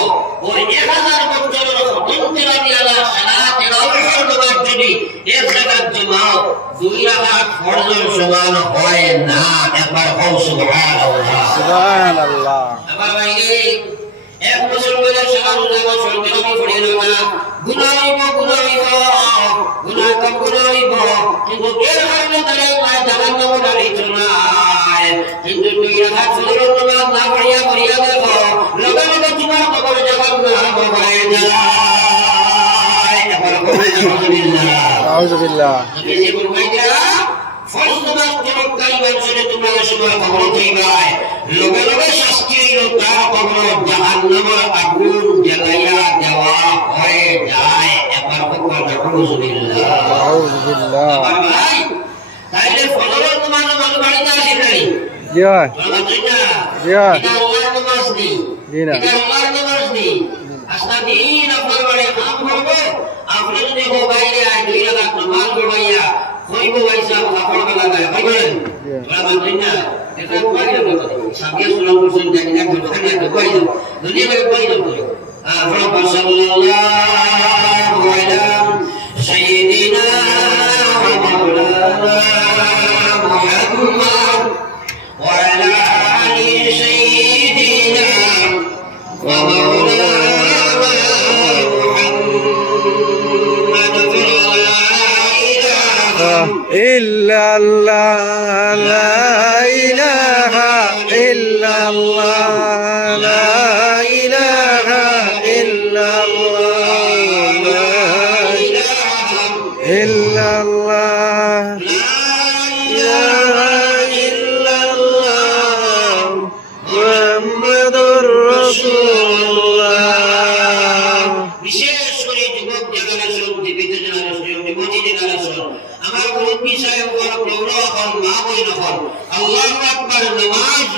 ওই 1000 বছরের খতম করানি আলা সালাত তারাবির নামাজ যদি এক রাকাত জমাও 2 রাকাত ফরজের সমান হয় না একবার বল সুবহানাল্লাহ সুবহানাল্লাহ আমার ভাই এক বছর বলে সারা রোজা বছর তেলাওয়াত পড়ে না গুনাহ কম গুনাহ কিন্তু এর কারণে তারা জাহান্নাম ডালিত না কিন্তু তুই রাখাত ফজরের নামাজ না পড়িয়া দেখো লগে লগে তোমার কবর জাহান্নাম হয়ে যায় আউযুবিল্লাহ তুমি যে বলবাইরা ফরজ নামাজ পড়কারী মানুষের তোমরা সময় কবর যাইবাই লগে লগে শাস্তি হইল তার কবর জাহান্নামের আগুন জ্বালাইয়া দেওয়া হয়ে যায় একবার বলবা আউযুবিল্লাহ আউযুবিল্লাহ ভাই তাইলে ফজরের নামাজ মানুষ বাড়িতে আসে নাই জি হয় জি হয় এটা আল্লাহর নামাজ নেই জি না এটা আল্লাহর নামাজ নেই আজকে দিন আপনার বাড়ি কাম করবো আপনি যদি বাইরে আয় 2 রাকাত নামাজ পড়াইয়া কইব পয়সা কাপড় লাগায় কইবেন তোরা মানছেন না এটা কইলে বলো সামনে সুরাম করছেন জানি না দোকানে তো কই দাও দুনিয়া থেকে কই দাও আমরা সাল্লাল্লাহু আলা সাইয়্যিদিনা ওয়া মাওলানা মুহাম্মদ ওয়া আলা আলি সাইয়্যিদিনা ওয়া মাওলানা إلا الله لا إله إلا الله لا إله إلا الله لا إلا الله لا إلا الله محمد رسول الله বিশেষ করে যুবক জেনারেশন জীবিত জেনারেশন যুবতী জেনারেশন আমার গ্রুপ বিষয় উপর প্রগ্রাম হল মা বইন হল আল্লাহু আকবার নামাজ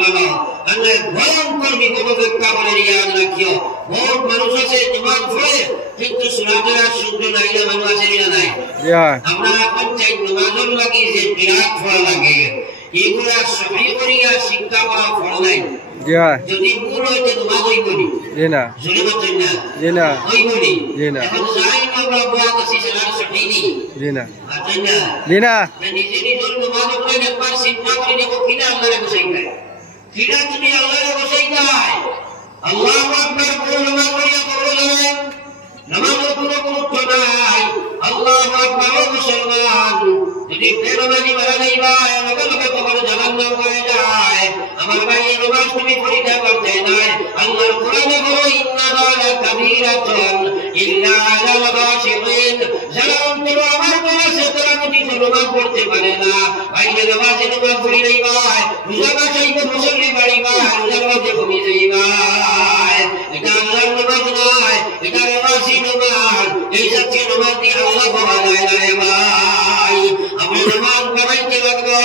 বাবা আল্লাহ ভয়ঙ্কর বিপদ ব্যাখ্যা করে ইয়াদ রাখিও বহুত মানুষ আছে নামাজ পড়ে কিন্তু সুরাতের শুদ্ধ নাইলে মানুষ আছে না নাই আমরা পঞ্চায়েত নামাজের লাগি যে বিরাট ফল লাগে এগুলা সবই করিয়া শিক্ষা করা ফল নাই যদি ভুল হইতে নামাজ হইবনি জিনা জোরে বলছেন না জিনা হইবনি জিনা এখন যাই না আমরা বুয়া কাছে সেলার সঠিকই জিনা আছেন না জিনা নিজে নিজের নামাজ পড়ে একবার চিন্তা করে দেখো কিনা আল্লাহরে বসাই দেয় কিনা তুমি আল্লাহরে বসাই দেয় আল্লাহু আকবার বলে নামাজ পড়িয়া করলেন নামাজের কোনো গুরুত্ব নাই আল্লাহু আকবার মুসলমান যদি বেনামাজি মারা যাইবা লগে লগে কবর জাহান্নাম হয়ে যায় আমার ভাই এই নামাজ তুমি পরীক্ষা করতে নাই আল্লাহর কোরআনে বলো ইন্নাহা লাকাবীরাতুন ইল্লা আলাল খাশিঈন যারা অন্তর আমার বলা সে তারা যদি নামাজ পড়তে পারে না ভাই নামাজে নামাজ পড়ি নাই ভাই রোজা বাঁচাইতে মুসল্লি বাড়ি ভাই রোজা বাঁচে কমি যাই ভাই এটা আল্লাহর নামাজ নয় এটা নামাজি নামাজ এই জাতীয় নামাজ দিয়ে আল্লাহ পাওয়া যায় না ভাই আমরা নামাজ বানাইতে লাগবো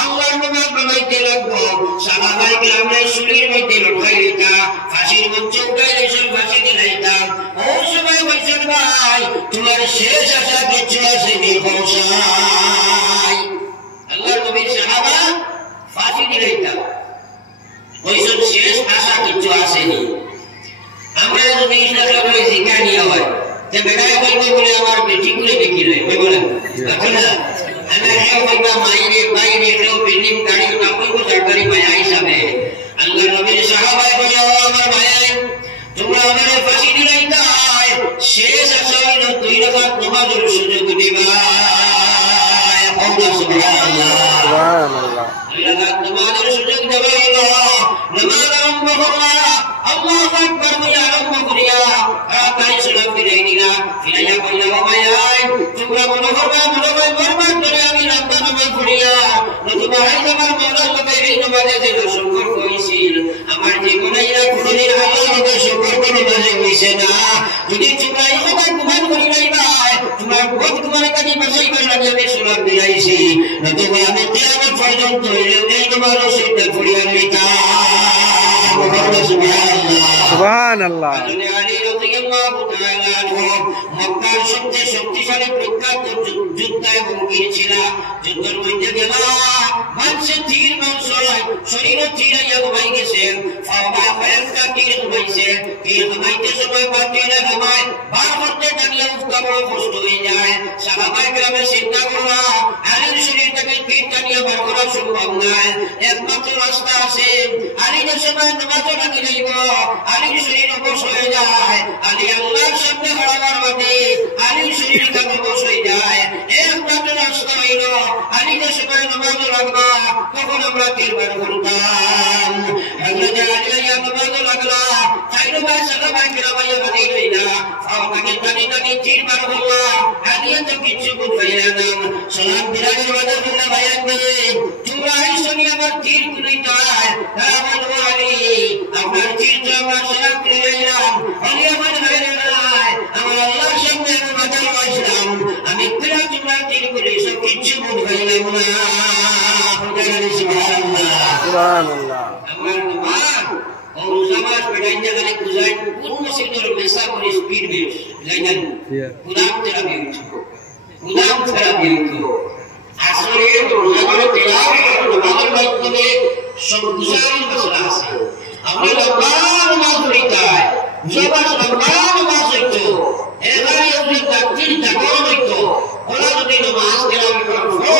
আল্লাহর নামাজ বানাইতে লাগবো সাহাবায়ে আমরা শুলির মধ্যে লড়াই হইতা ফাঁসির মঞ্চে উঠাইলে সব ফাঁসি দিলাইতাম ও সময় বলছেন ভাই তোমার শেষ আশা কিছু আছে নির্ভরসাই আমরা যদি ইসলামের করে শিক্ষা নিয়ে হয় যে বেটায় বলবে বলে আমার বেটি করে দেখি রে বলে না আমি কেউ বলবা মাইরে কেউ বিল্ডিং গাড়ি কাপড় কো সরকারি মায়া হিসাবে আল্লাহ নবীর সাহাবায়ে বলে আমার ভাই তোমরা আমারে ফাঁসি দিলাই তাই শেষ আসাইল 2 রাকাত নামাজের সুযোগ দিবা সুবহানাল্লাহ সুবহানাল্লাহ 2 রাকাত নামাজের সুযোগ দেবা নামাজ আরম্ভ করলা আল্লাহু আকবার বলে আরম্ভ করিয়া তাই সালাম ফিরাই দিলা ফিরাইয়া বললা ভাই তোমরা মনে করবা বরবাদ করে আমি নামাজ পড়িয়া নতুবা আমার মনের মধ্যে এই নামাজে যে সম্পর্ক হইছিল আমার জীবনে এরা কোনদিন আল্লাহর সাথে সম্পর্ক নামাজে হইছে না যদি তোমরা এই কথা প্রমাণ করি লাইবা তোমার বহুত তোমার কাছে বাসাই করে আমি সালাম দিলাইছি নতুবা আমি কিয়ামত পর্যন্ত এই নামাজ সেটা পড়িয়া লইতাম সুবহানাল্লাহ আলী রাদিয়াল্লাহু তাআলা মক্কার সবচেয়ে শক্তিশালী প্রখ্যাত যোদ্ধা মুমিন ছিল যুদ্ধের মধ্যে গেলা মানুষে তীর শরীরে তীর আইয়া ঘুমাই গেছে ফাওয়া ফায়ারটা তীর ঘুমাইছে তীর ঘুমাইতে সময় বাটিলে ঘুমায় বার করতে থাকলে উফকা বড় কষ্ট হয়ে যায় সাহাবায়ে কেরামের চিন্তা করলা আলীর শরীর থেকে তীর টানিয়ে বার করা সম্ভব নয় একমাত্র রাস্তা আছে আলীর সময় নামাজও লাগি যাইব আলীর শরীর অবশ হয়ে যায় আলী আল্লাহর সামনে হারাবার বাদে আলীর শরীর থেকে অবশ হয়ে যায় একমাত্র রাস্তা হইল আলীর সময় নামাজও লাগবা তখন আমরা তীর বার করতাম হযরত আলী নামাজও লাগলা চাইলো ভাই সাহাবায়ে কেরামাইয়া বাদে লইলা ফাওয়াকে টানি তীর বার করলা আলী তো কিছু বুঝাইলা না সালাম দিলার বাদে বললা ভাই তোমরা আইসো নি আমার তীর কুলাইতায় আমার আলী আপনার তীর তো আমার সালাম দিলাম আলী আমার ভাইরা নাই আমার আল্লাহর সামনে আমি মাথা রাখলাম আমি কিরা তোমরা তীর কুলাইছো কিছু বুঝাইলাম না সুবহানাল্লাহ সুবহানাল্লাহ আমার মা और समाज पेटाइने गले गुजाइन कुन मसिदर मेसा করে স্পিড বেশ লাইনান গুলাম তেরা বিউটো আসলে রোজাগুলো তেলাওয়াত নামাজের মাধ্যমে সব গুজারির মশলা আছে আমরা নামাজ পড়িতাই জবান নামাজ হইতো এবারে যদি তাকবীর তাকবীর হইতো ওরা যদি নামাজ তেলাওয়াত করতো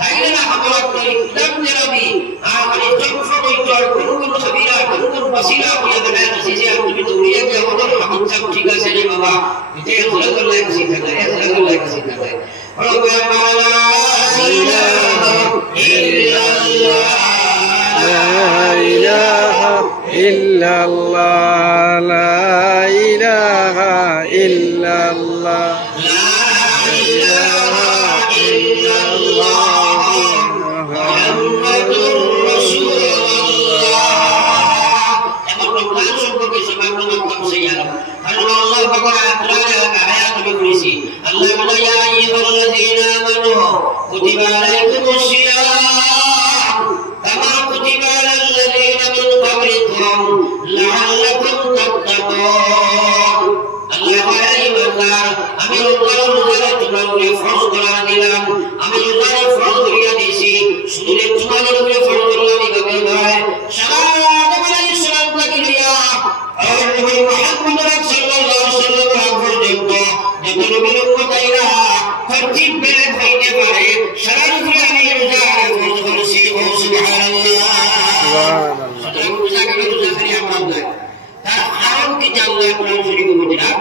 তাইলে না আমরা কই গুলাম তেরাবি আর মানে জফর হইতো আর কোন সবিরা কোন বসিরা বলে দেয় না যে তুমি তো উড়িয়ে যাও তো হামিদ সব ঠিক আছে রে বাবা এটা হলো করলে শিখা যায় এটা হলো শিখা যায় كتب عليكم الصيام كما كتب على الذين من قبلكم لعلكم تتقون الله أيها আমি রোজা তোমাদের ফরজ করা দিলাম আমি রোজা ফরজ করিয়া দিয়েছি শুধু তোমাদের উপরে ফরজ করলাম এইভাবে নয় সারা আদম আলাইহিস সালাম থেকে নিয়া আর নবী মুহাম্মদ সাল্লাল্লাহু আলাইহি ওয়াসাল্লাম পর্যন্ত যত নবীর উম্মতাইরা তরতিব মেনে হইতে পারে সারা উপরে আমি রোজা ফরজ করেছি ও সুবহানাল্লাহ সুবহানাল্লাহ রোজা করে রোজা করি আমরা তার কারণ কি আল্লাহ কোরআন শরীফে বলেছেন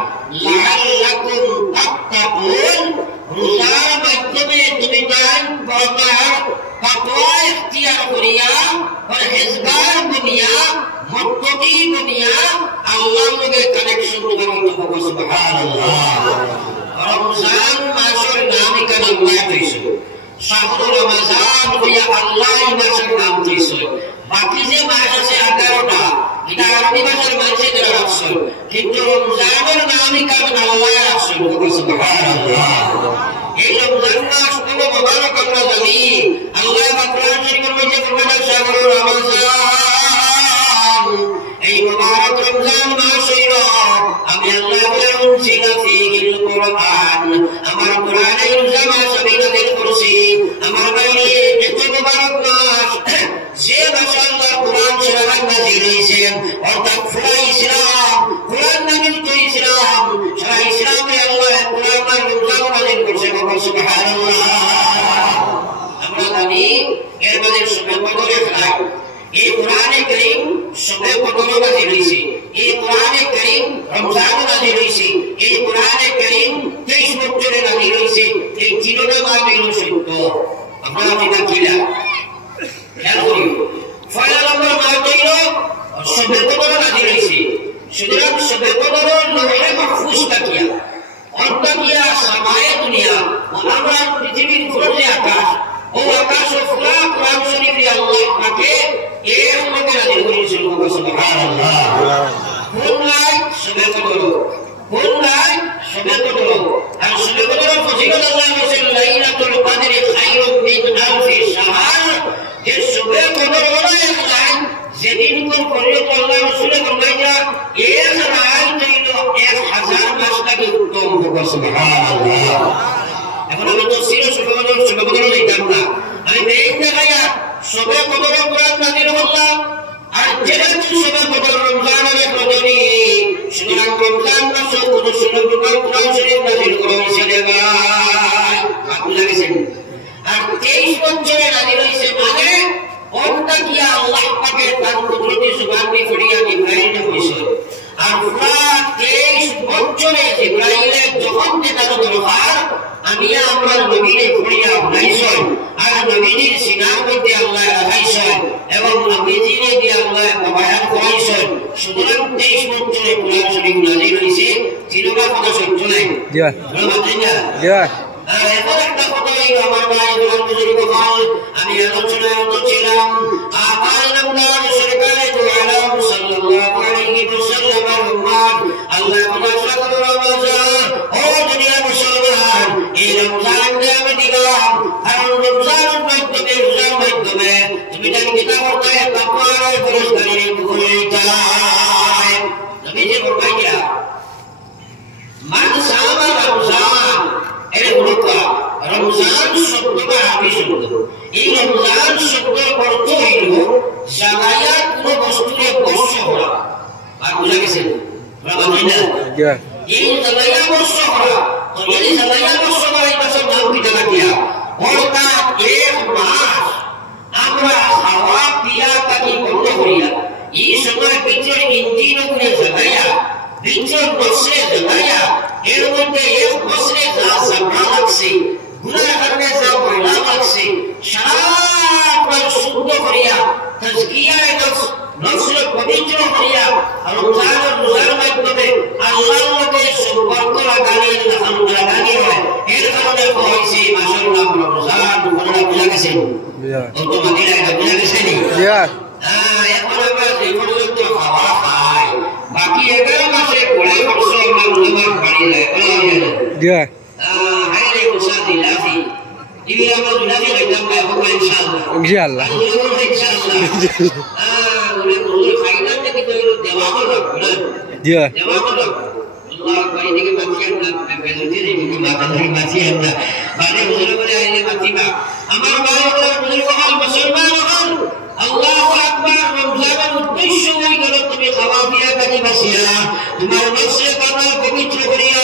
লাআল্লাকুম তাত্তাকুন রোজার মাধ্যমে তুমি জান পরমার তাকওয়া ইখতিয়ার করিয়া পরহেজগার বনিয়া মুত্তাকি বনিয়া আল্লাহর সঙ্গে কানেকশন করতে হবে সুবহানাল্লাহ রমজান মাসের নাম এখানে আল্লাহ দিয়েছে শাহরুর রমজান বলিয়া আল্লাহ মাসের নাম দিয়েছে বাকি যে মাস আছে 11টা এটা আরবি ভাষার মানুষের দ্বারা রাখছে কিন্তু রমজানের নাম এখানে আল্লাহ রাখছে সুবহানাল্লাহ এই রমজান মাস কত মুবারক আমরা জানি আল্লাহ কোরআন শরীফের মধ্যে বলেছেন শাহরুর রমজান এই মুবারক রমজান মাস হইল আমি আল্লাহ বলেছি ফিহিল কুরআন আমার কোরআনে রমজান মাস আমি নাযিল করেছি আমার বাইরে এত মুবারক মাস যে মাশাআল্লাহ কোরআন শরীফ নাযিল হয়েছে অর্থাৎ পুরা ইসলাম কোরআন আপনি এর মধ্যে সবে কদরে ফেলায় এই কোরআনে কারীম সবে কদরে নাযিল হইছে এই কোরআনে কারীম রমজান নাযিল হইছে এই কোরআনে কারীম 23 বছরে নাযিল হইছে এই তিনটা নাযিল সত্য আমরা এটা কিলা খেয়াল করি ফলে আমরা মানতেইল সবে কদরে নাযিল হইছে সুতরাং সবে কদরে লৌহে মাহফুজ তাকিয়া অন্তকিয়া সামায়ে দুনিয়া আমরা পৃথিবীর ঘুরে আকাশ ও আকাশ ও পুরা কোরআন শরীফে আল্লাহ পাকে এর মধ্যে নাযিল করেছেন সুবহানাল্লাহ কোন নাই সবে কদর কোন নাই সবে কদর আর সবে কদর ফজিলত আল্লাহ বলেন লাইলাতুল কদরি খায়রুম মিন আলফি শাহর যে সবে কদর হলো এক রাত যেদিন কোন ফজিলত আল্লাহ রাসূল ফরমাইয়া এক রাত হইল 1000 মাস থেকে উত্তম সুবহানাল্লাহ এখন আমি তো সিরো সবে কদর দিতাম না আমি বেইন দেখায়া সবে কদর কোরআন নাযিল হলো আর যেহেতু সবে কদর রমজানের কদরি সুতরাং রমজান মাসে কোরআন শরীফ নাযিল করা হয়েছে ভাই আপনি লাগেছেন আর 23 বছরে নাযিল হয়েছে মানে ওটা কি আল্লাহ পাকের তার কুদরতি সুবহানি ফরিয়া ইব্রাহিম হয়েছে আর পুরা 23 বছরে ইব্রাহিমের যখন যেটা দরকার আমি আমার নবীকে ফরিয়া বানাইছেন আর নবীর সিনার মধ্যে আল্লাহ রাখাইছেন এবং নবীজিকে দিয়ে আল্লাহ বায়ান করাইছেন সুতরাং 23 বছরে কোরআন শরীফ নাযিল হয়েছে তিনটা কথা সত্য নাই জি জি এখন একটা কথা আমার ভাই বুজুর্গ হল আমি আলোচনায় ছিলাম আমার নামদার সরকারে তো আলম সাল্লাল্লাহু আলাইহি ওয়াসাল্লামের উম্মত আল্লাহ মুবারক রমজান ও দুনিয়া মুসলমান এই রমজান যে আমি দিলাম আর রমজানের মাধ্যমে রোজার মাধ্যমে তুমি তার কিতাব পড়তে তাকওয়ার ফরজদারি করে যায় তুমি যে বলবাইয়া মান সামা রমজান এর গুরুত্ব রমজান শব্দটা আরবি শব্দ এই রমজান শব্দের অর্থ হইল জাগায়া কোন বস্তুকে বর্ষ করা আর বুঝা গেছে এই জাগায়া বর্ষ করা তো এই জাগায়া বর্ষ করা এটা সব নাম কি জানা দিয়া অর্থাৎ এক মাস আমরা খাওয়া পিয়া তাকে বন্ধ করিয়া এই সময় ভিতরে ইঞ্জিন করে জাগায়া ভিতর বসে জাগায়া এর মধ্যে এক বছরে যা সাবধান লাগছে গুনাহ করতে যা ময়লা লাগছে সারা শুদ্ধ করিয়া তাজকিয়ায়ে নফস পবিত্র করিয়া রমজানের রোজার মাধ্যমে আল্লাহর মধ্যে সম্পর্ক লাগানি হয় এর কারণে হয়েছে মাশাআল্লাহ রমজান বড় বুঝা গেছে তো মদিনায় বুঝা গেছে নি এখন আমরা এই পর্যন্ত খাওয়া খাই বাকি 11 মাসে পড়ে বর্ষ আমরা উন্নয়ন বাড়ি যায় হাইরে উসাদি লাফি দিবি আমরা দুলাফি হইতাম না হবে ইনশাআল্লাহ ওরে ফাইনাল থেকে তো দেওয়ানো লাগবে দেওয়ানো লাগবে আল্লাহ কই দিকে বাঁচিয়ে না বেজতি দিকে মাথায় বাঁচিয়ে না মানে বুঝলে বলে আইলে বাঁচিবা আমার ভাইরা বুঝলে হল মুসলমান হল আল্লাহু আকবার রমজানের উদ্দেশ্য হই গেল তুমি খাওয়া পিয়া কাজে বাসিয়া তোমার নফসে কানা পবিত্র করিয়া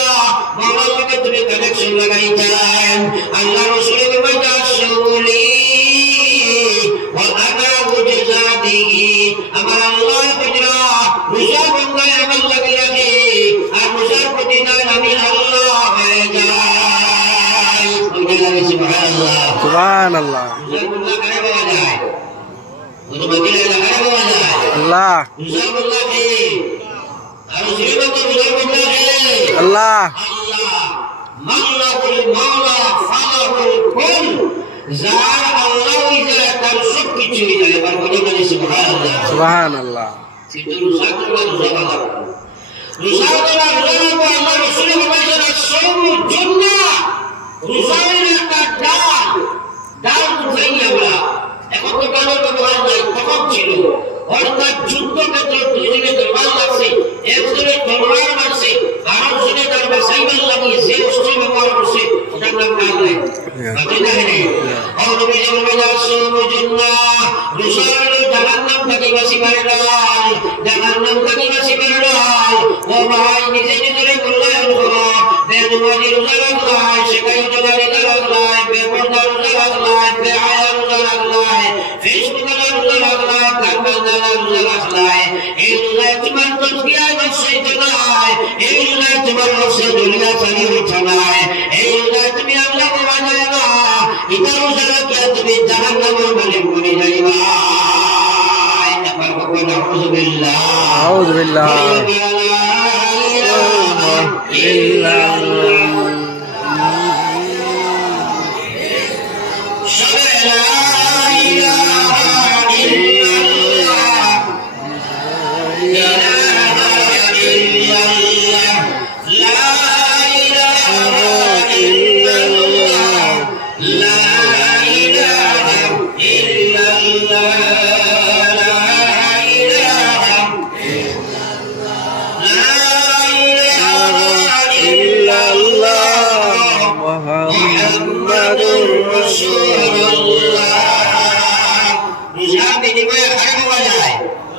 মাওলার লগে তুমি কানেকশন লাগাই চান আল্লাহ রাসূলের বইটা শুলি ওয়া আনা উজজাদিহি আমার আল্লাহ কইরা রোজা বন্দায় আমল লাগিয়া দে আর রোজার প্রতিদান আমি আল্লাহ হয়ে যাই সুবহানাল্লাহ সুবহানাল্লাহ রোজা বন্দা করে পাওয়া যায় Allah Allah Maulahul Maula Falahul Kun Zahar Allah Izzah dan Subkicu Izzah Barangkali Subhanallah Subhanallah Itu rusaklah Allah Rasulullah Masyarakat Sumu Junnah Rusaklah Kadal Dal Kufayya Bala এখন তো কারোর ব্যবহার নাই তখন ছিল অর্থাৎ যুদ্ধ ক্ষেত্রে দুজনে দরবার লাগছে একজনে তলোয়ার মারছে আর একজনে তার বাসাইবার লাগিয়ে যে অস্ত্র ব্যবহার করছে ওটার নাম কাজ নাই বাতিনা নেই অনবী জন্মদার সুমুজুল্লাহ রুসাল জাহান্নাম থেকে বাঁচিবার ডাল জাহান্নাম থেকে বাঁচিবার ডাল ও ভাই নিজে নিজের মূল্যায়ন করো বেনমাজি রোজা রাখলাই শেখাই রোজা রাখলাই বেপরদা রোজা রাখলাই বেহায়া রোজা তুমি জাহান্নামের মালিক বনে যাইবা আউযু বিল্লাহ ইল্লাল্লাহ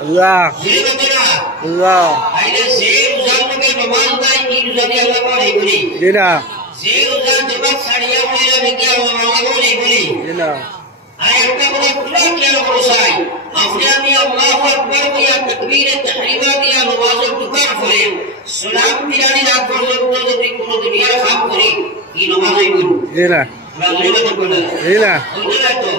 Allah Allah aida sir uzan ke namaz dai ki uzan Allah ko nahi boli dina sir uzan jab sadiya bola mikya namaz ko nahi boli dina ay ekta bole pura kiya korosai apne ami Allahu akbar ya takbir tahrimat ya namaz tukar kore salam tirani raat porjonto jodi kono duniyar kaam kori ki namaz ei boli dina rajlibat kola dina oila to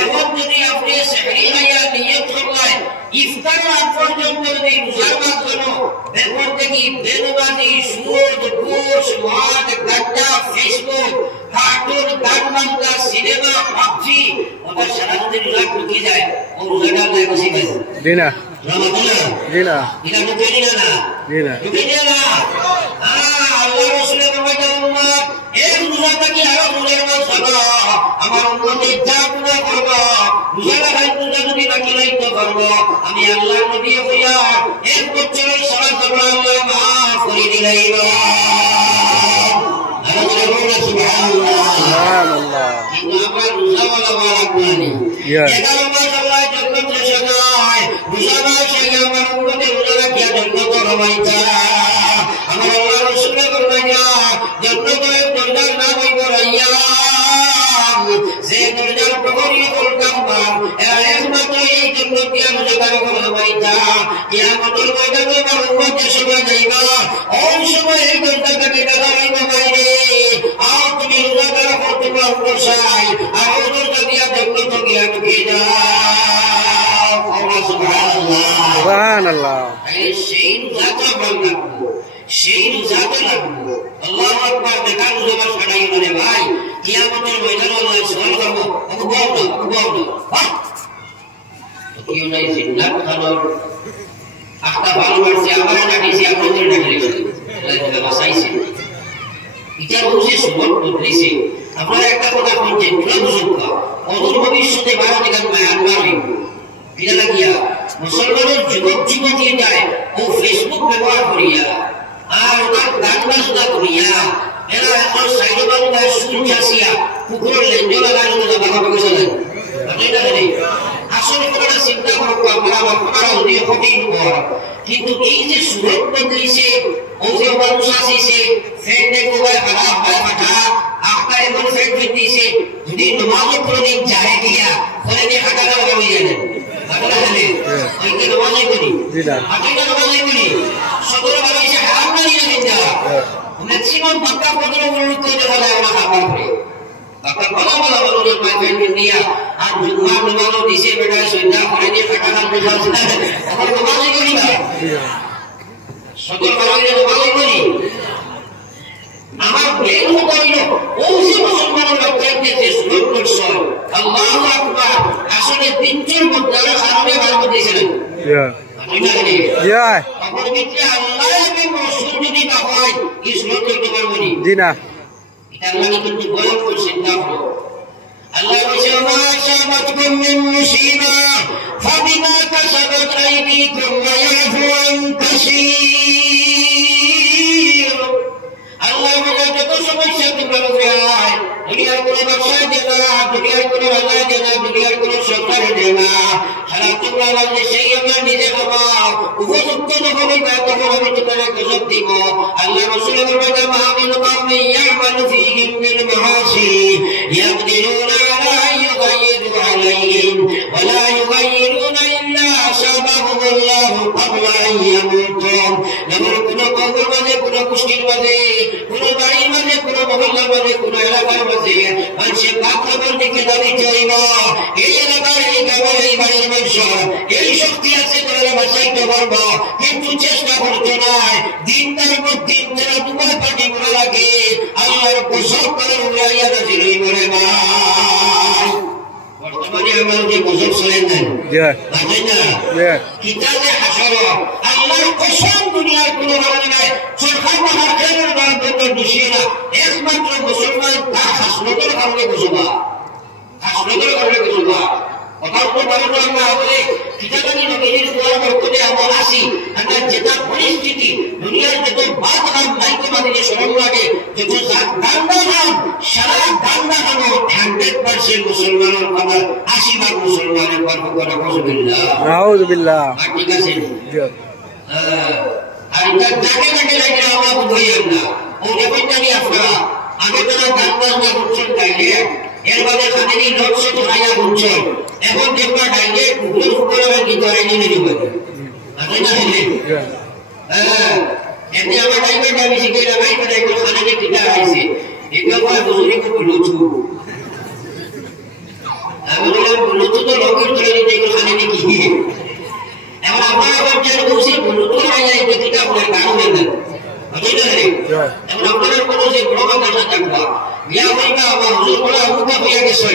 এমন যদি আপনি সেহরি খাইয়া নিয়ত করলেন ইফতার আগ পর্যন্ত যদি রোজার মাঝখানে বেপর থেকে বেনবাজি সুদ ঘুষ মদ গাঁজা Facebook cartoon Gaan Bangla cinema PUBG ওটা সারা যদি রোজা ঢুকে যায় ও রোজাটা আল্লাহ খুশি করে দিনা রমাদান দিনা এটা ঢুকে দিনা না দিনা ঢুকে দিনা আল্লাহ রাসূলের ফরমাইলেন উম্মত এই রোজাটা কি আরো রোজার মাস হলো আমার উম্মতে যা গুনাহ করবে রোজা রাখতে যদি বাকি রাখতে পারবো আমি আল্লাহর নবী হইয়া এক বছরের সালাত আল্লাহ maaf করে দিলাইব আল্লাহ সুবহানাল্লাহ সুবহানাল্লাহ কিন্তু আমরা রোজা ওয়ালা রাখবানি এগারো মাস আল্লাহ জান্নাত সাজায় রোজা মাস আমার উম্মতে রোজা রাখিয়া জান্নাত রবাইতা আমার আল্লাহ রাসূলের ফরমাইয়া জান্নাতের দরজার নাম হইব রায়্যান যে দরজার প্রহরী বলতাম এরা একমাত্র এই জান্নাতি রোজাদার রবাইতা কিয়ামতের ময়দানে আমার উম্মতের সময় যাইবা ওই সময় এই দরজাটাকে ডাকা হইব বাইরে আর তুমি রোজাদার হতে পারো চাই আর ওই দরজা দিয়া জান্নাত গিয়া ঢুকে যাও সুবহানাল্লাহ সুবহানাল্লাহ সেই রোজাটা বাংলা সেই রোজাটা লাগবে আল্লাহু আকবার দেখা রোজা ছাড়াই মানে ভাই কিয়ামতের ময়দানে আল্লাহ সওয়াল করব আকবার বাহ তো কি নাই জিন্নাত খানোর আখতা ভালো মারছে আবার ডাকিছে আপনাদের ডাকিছে আল্লাহ বাসাইছে এটা বুঝে সুবল বদলিছে আপনারা একটা কথা শুনছেন পুরো বুঝুন অদূর ভবিষ্যতে ভারত এখানে আনবার হইব কিনা লাগিয়া মুসলমানের যুবক যুবতী যায় ও ফেসবুক ব্যবহার করিয়া আর তার গান বাজনা করিয়া এরা এখন সাইড বাংলা সুর চাষিয়া পুকুরের লেঞ্জো লাগানো বাবা পয়সা লাগে আসলে কোনটা চিন্তা করবো আপনারা যদি কঠিন কিন্তু এই যে সুরত বদলিছে ও যে মানুষ আসিছে ফ্রেন্ডে কোথায় খারাপ হয় পাঠা আপনার এমন ফ্রেন্ড দিয়েছে যদি নমাজও কোনদিন যায় গিয়া ফলে নিয়ে হাঁটাটা হয়ে যাবে আপনারা জানেন ওইকে নমাজই করি আপনারা নমাজই করি 17 বার এসে হারাম না নিয়ে যাওয়া ম্যাক্সিমাম পাক্কা পদর অনুরোধ করতে বলা ওরা খাবার করে পাক্কা বলা অনুরোধ মাই ফ্রেন্ড নিয়ে আর জুমার নমাজও দিছে বেটা সন্ধ্যা করে দিয়ে হাঁটাটা বোঝা এখন নমাজই করি না 17 বার এসে নমাজই করি আমার প্রেম হইল ওই যে মুসলমানের লোকদেরকে যে সুযোগ করছে আল্লাহু আকবার আসলে তিনটির মধ্যে হারামে বাদ দিয়েছিলেন আপনার ভিতরে আল্লাহ এবং রাসূল যদি না হয় কি সুযোগ করতে পারবেন না এটা মানে কিন্তু বয়ান করছেন না আল্লাহ বলেছে মা সাবাতকুম মিন মুসিবা ফাবিমা কাসাবাত আইদিকুম ওয়া ইয়াফু আন কাসীর আল্লাহ বলে যত সমস্যা তোমরা উপরে আয় দুনিয়ার কোনো ব্যবসায় দেবে না দুনিয়ার কোনো রাজা দেবে না দুনিয়ার কোনো সরকারে দেবে না সারা তোমরা বলছে সেই আমার নিজে বাবা উপযুক্ত যখন তখন আমি তোমাকে গজব দিব আল্লাহ রাসূল বলেন মাহামিল কাউমি ইয়ামালু ফীহিম বিল মাআসি ইয়াকদিরুনা আলা ইউগাইরু আলাইহিম ওয়া লা ইউগাইরুনা ইল্লা শাবাহুল্লাহু ক্বাবলা আন ইয়ামুতু যেমন কোন কবর মাঝে কোন কুষ্টির মাঝে কোন বাড়ির মাঝে কোন মহল্লার মাঝে কোন এলাকার মাঝে মানুষের কাকরাবার দিকে দাবি চাইব এই এলাকার এই গ্রামের এই বাড়ির মানুষ এই শক্তি আছে তারা বাঁচাইতে পারবো, কিন্তু চেষ্টা করতে নয়। দিনটার পর দিন তারা দুবার পাটি মনে লাগে আল্লাহর কসম করে উড়াইয়া নাজিল মরে না। বর্তমানে আমার যে কসম চলেন কিতাবে হাসর আল্লাহর কসম দুনিয়ার কোনো কারণে নাই। সরকার মহাজনের বান্ধবের দোষী না, একমাত্র মুসলমান তার হাসনতের কারণে বসবা, হাসনতের কারণে বসবা। অতর্ক মানুষ আমরা বলে কিতাবানি নবীর দোয়া বর্তমানে আমরা আসি, আমরা যেটা পরিস্থিতি দুনিয়ার যত বাদ হাম দায়িত্ব মানিয়ে স্মরণ লাগে, যত দাঙ্গা হাম সারা দাঙ্গা হাম 100% মুসলমানের কথা 80% মুসলমানের কথা করে বসবিল্লাহ নাউযুবিল্লাহ। ঠিক আছে আর এটা যাকে যাকে লাগে আমরা বুঝাইয়েন না। ও যখন জানি আপনারা আগে তারা গান বাজনা করছেন গাইলে এর বাদে খানেরই নকশে ধরাইয়া ঘুরছেন, এখন দেখবা গাইলে কুকুর কুকুরের ভিতরে নিয়ে নিবে আছে না হলে এমনি আমার গাইবেটা আমি শিখে লাগাই করে একটু খানেকে টিকা আইছে এগুলো পরে বুঝলি খুব লুচু আমি বললাম লুচু তো লোকের ধরে নিতে এগুলো খানেকে কি এখন আপনার আবার যারা বলছে লুচু আইয়া এই টিকা আপনার গান দেবেন এখন আপনার কোনো যে প্রমাণ আসা থাকবা বিয়া হইবা আমার হুজুর বলা হুকা হইয়া গেছে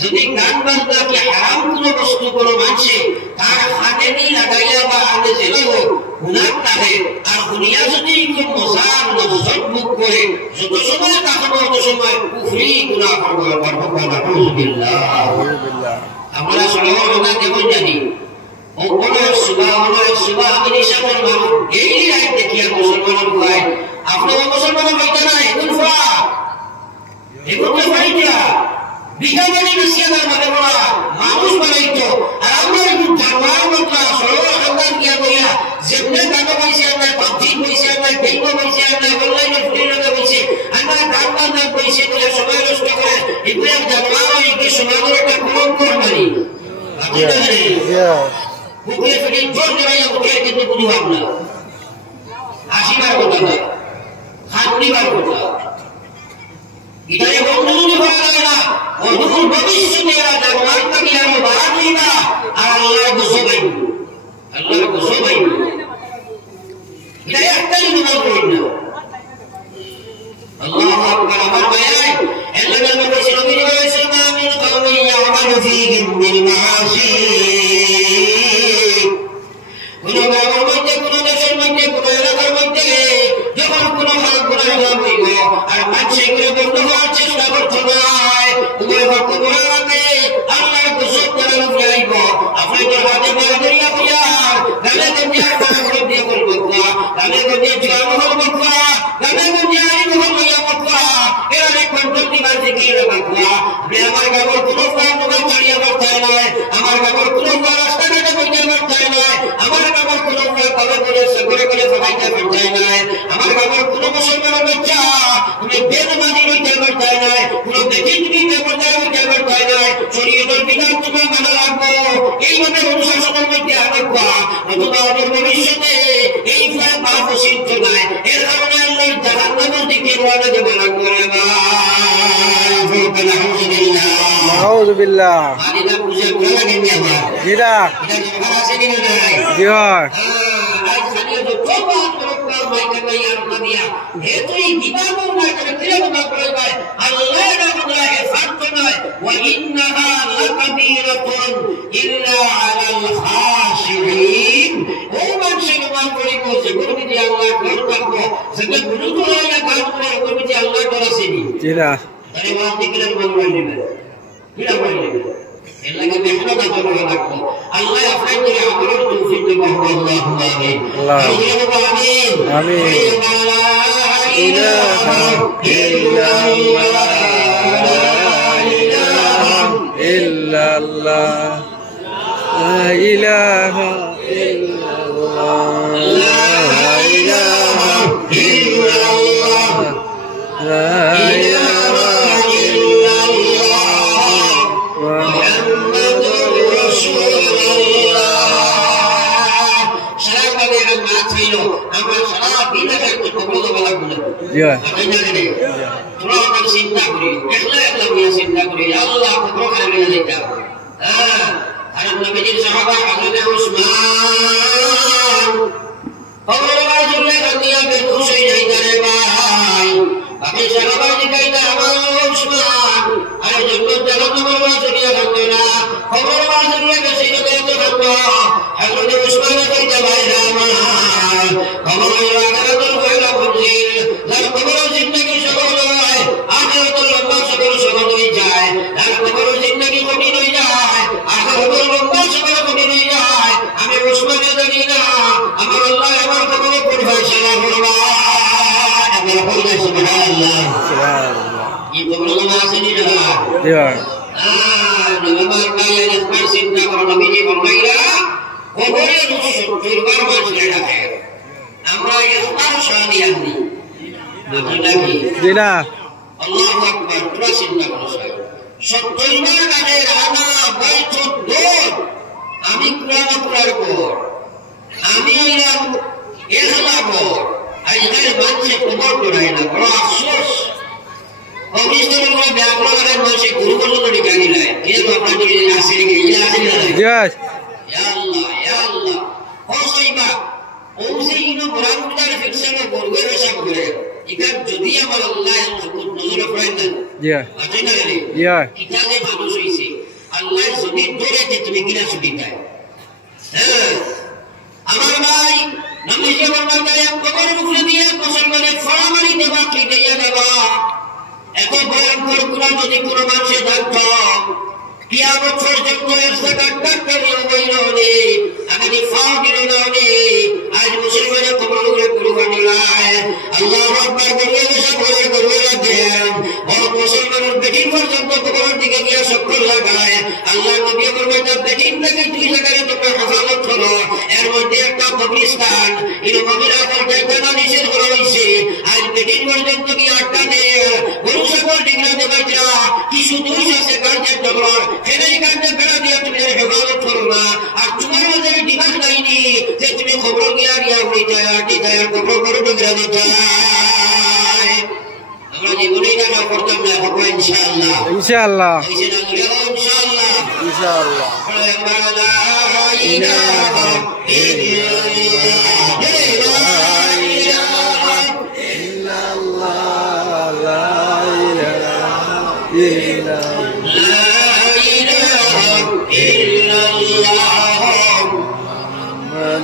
যদি গান বাজনাকে হারাম কোনো বস্তু কোনো মানুষে তার হাতে নিয়ে লাগাইয়া বা আনে জেলাও গুনাহ থাকে আর দুনিয়া যদি কোন মজার নজর মুখ করে যত সময় তাকাবো তত সময় কুফরি গুনাহ করবে বরকত আলহামদুলিল্লাহ আমরা সবাই আমরা কেমন জানি ও কোন সুবহানাল্লাহ আমি নিশানের মানুষ এই রাত দেখিয়া মুসলমান ভাই আপনারা মুসলমান হইতে না এখন ফা এগুলো বাড়িটা বিঘাবাড়ি মিশিয়াদের মানে বলা মানুষ বানাইতো আর আমরা একটু জানবার মতো সরল হালদার গিয়া বইয়া যেমনে টাকা পয়সা আমরা পাবজি পয়সা আমরা বেঙ্গো পয়সা আমরা অনলাইনে ফ্রি লাগে বলছি আমরা গান বাজনা পয়সা করে সময় নষ্ট করে এগুলো জানবার এগুলো সমাজের একটা কলঙ্কর মারি বুকে ফিরে জোর দেওয়াইয়া বুকে কিন্তু বুঝলাম না আসিবার কথা না খাটনিবার কথা ইতারে বন্ধুগুলো ভালো লাগে না বন্ধুগুলো ভবিষ্যতে এরা জানবার থাকি আমি বাড়া দিই না আর আল্লাহ গোসো পাইব আল্লাহ গোসো পাইব এটাই একটাই অনুমান করি না আল্লাহ আকবার আমার ভাই আল্লাহ নামে বলছে নবী সাল্লাল্লাহু আলাইহি ওয়াসাল্লাম কাউমি ইয়ামালু ফীহিম বিল মাআসি কোন গ্রামের মধ্যে কোন দেশের মধ্যে কোন এলাকার মধ্যে যখন কোন ভালো গুনাহ হইব আর মানুষ এগুলো বন্ধ হওয়ার চেষ্টা করতে নয় উভয় ভক্ত গুণাতে আল্লাহর কুসুম করার যাইব আপনি তো হাতে বাঁধিয়া হইয়া গালে গঞ্জিয়া গালে দিয়ে করবো গালে গঞ্জিয়া জোয়ার বকবা গালে গঞ্জিয়া আই মোহন হইয়া বকবা এরা এখন প্রতিবার দিকে বকবা আপনি আমার গাবর কোনো কাজ তোমার চালিয়ে করতে নয় আমার গাবর কোনো রাস্তাঘাটে বইতে করতে নয় আমার গাবর কোনো কবে করে করে করে সবাইকে করতে নয় আমার গাবর কোনো মুসলমানের বাচ্চা তুমি বেদমানি হইতে করতে নয় কোনো দেখি তুমি বেপরদায় হইতে করতে নয় শরীয়তের বিধান তোমার মানা রাখবো এইভাবে অনুশাসনের মধ্যে আনবা অথবা আমাদের ভবিষ্যতে এই ভয় পাপ সিদ্ধ নয় এর কারণে আল্লাহ জাহান্নামের দিকে রওনা দেব লাগবে না নাউযুবিল্লাহ আলিনা পূজা করা লাগে না আমার জিরা এটা জমা আছে কি না নাই জিয়া আজ জানিয়ে তো তোবা করবা মাইকে মাইয়ার নবিয়া হে তুই দিবানো না করে তিরবা করে ভাই আল্লাহ রাব্বুল হেফাজত নয় ওয়া ইন্নাহা লাকাবীরাতুন ইল্লা আলাল খাশিঈন ও মানুষের নাম করে কোসে গুরুজি আল্লাহ ঘর রাখবো সেটা গুরু তো না কাজ করে গুরুজি আল্লাহ করেছেনি জিরা আরে ওয়া দিকরার বলবেন না কিরা বলবেন এলাকা মেহনত করতে লাগবে আল্লাহ আপনাকে করে আমলের তৌফিক দেব আল্লাহু আমিন আল্লাহু আমিন আমিন ইলাহা ইল্লাল্লাহ ইল্লাল্লাহ লা ইলাহা ইল্লাল্লাহ লা ইলাহা ইল্লাল্লাহ লা ইলাহা আমরা সারা দিন একটা কবুল বলা বলে জিয়া তোরা আমার চিন্তা করি একলা একলা নিয়ে চিন্তা করি আল্লাহ কবর খানে নিয়ে যাইতাম আর নবীজির সাহাবা হযরত উসমান কবরের বাজে কান্দিয়া বেহুশ হয়ে যাইতা রে ভাই বাকি সাহাবা জিগাইতা আমার উসমান আরে জান্নাত জাহান্নামের বাজে নিয়ে কান্দে না কবরের বাজে নিয়ে বেশি করে কান্দো হযরত উসমান কইতা ভাই আমার কবরের আখিরাতের কয়লা বুঝিল যার কবরের জিন্দেগি সফল হয় আখিরাতের লম্বা সফল সহজ হয়ে যায় যার কবরের জিন্দেগি কঠিন হয়ে যায় আখিরাতের লম্বা সফল কঠিন হয়ে যায় আমি উসমানের জানি না আমার আল্লাহ আমার কবরে পড়বে সালাম করবা আমার পড়বে সুবহানাল্লাহ সুবহানাল্লাহ এই কবর নামা আছে নি জায়গা দেওয়া নবীর কালে একবার চিন্তা করো নবীজি বললেন কবরে 70 বার মানুষ রাখে আমরা একবার শান্তি আনি নাকি জিনা আল্লাহু আকবার পুরো চিন্তা করো 70 বার কাছে রানা বাইতুদ দূর আমি কোরআন পড়ার পর আমি এলাম এখলা পর আজকাল মানুষ কবর পড়ায় না বড় আফসোস কবিস্তরের মধ্যে ব্যাকরণের মানুষ গুরু পর্যন্ত ডিকানি নাই এর আপনার যদি আসে গিয়ে আসে না ইয়েস ইয়া আল্লাহ হোসাইবা ওসেইনো কোরআনটার ফিক্সনে বর্গের হিসাব করে এটা যদি আমার আল্লাহ নজরে পড়েন না ইয়া আছে না রে ইয়া এটা যে মানুষ হইছে আল্লাহ যদি ধরে যে তুমি কিনা ছুটি পায় হ্যাঁ আমার ভাই নবীজি বললেন কবর মুখে দিয়ে মুসলমানের ফড়ামারি দেবা কি দিয়া দেবা এত ভয়ঙ্কর কোরআন যদি কোনো মানুষে থাকতো কিয়ামত পর্যন্ত একসাথে করিও বইলনি আমি ফাগিলনি আজ মুসলমানের কবর মুখে কুরবানি লাই আল্লাহু আকবার বলে সব করে দেন ও মুসলমানের বেটিন পর্যন্ত কবরের দিকে গিয়ে চক্কর লাগায় আল্লাহ নবী বলেন বেটিন থেকে দুই জায়গায় তোমরা হেফাজত করো এর মধ্যে একটা কবরস্থান এই মহিলাদের জায়গা নিষেধ করা হয়েছে আজ বেটিন পর্যন্ত কি আটকা দেয় গরু সকল ডিগ্রা দেবাইরা কিছু দোষ আছে গার্জেন ডবর ফেরাই গার্জেন বেড়া দিয়ে তুমি হেফাজত করো না আর তোমার মধ্যে ডিমান্ড নাইনি যে তুমি খবর গিয়া উড়িতে খবর করে ডিগ্রা দিতে আমরা জীবনে এটা করতাম না করবো ইনশাআল্লাহ ইনশাআল্লাহ ইনশাআল্লাহ ইনশাআল্লাহ লা ইলাহা ইল্লাল্লাহ লা ইলাহা ইল্লাল্লাহ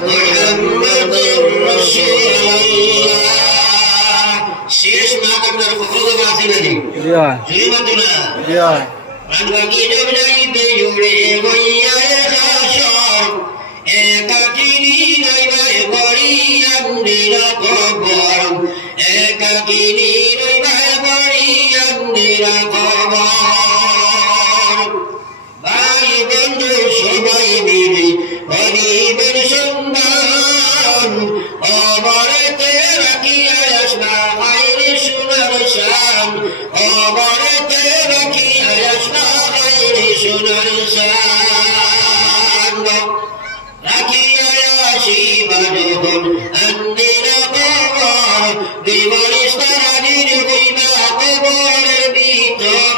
মুহাম্মাদুর রাসূলুল্লাহ শেষ না আপনার কবর আছে নাকি জি জুরি মাতুনা জি রানবাকি দেবনাইতে জুড়ে গইয়া রাশন একাকিনী রইবাই বড়ি আন্দিরা কবর একাকিনী রইবাই বড়ি আন্দিরা কবর ভাই বন্ধু সবাই মিলে গরিবের সন্তান অবরেতে রাখিয়া আসনা মায়ের সোনার শান অবরেতে রাখিয়া আসনা মায়ের সোনার শান রাখিয়া আসি বারণ আন্দিরা কবর বিবরিস্তারাজির কইবা কবরের ভিতর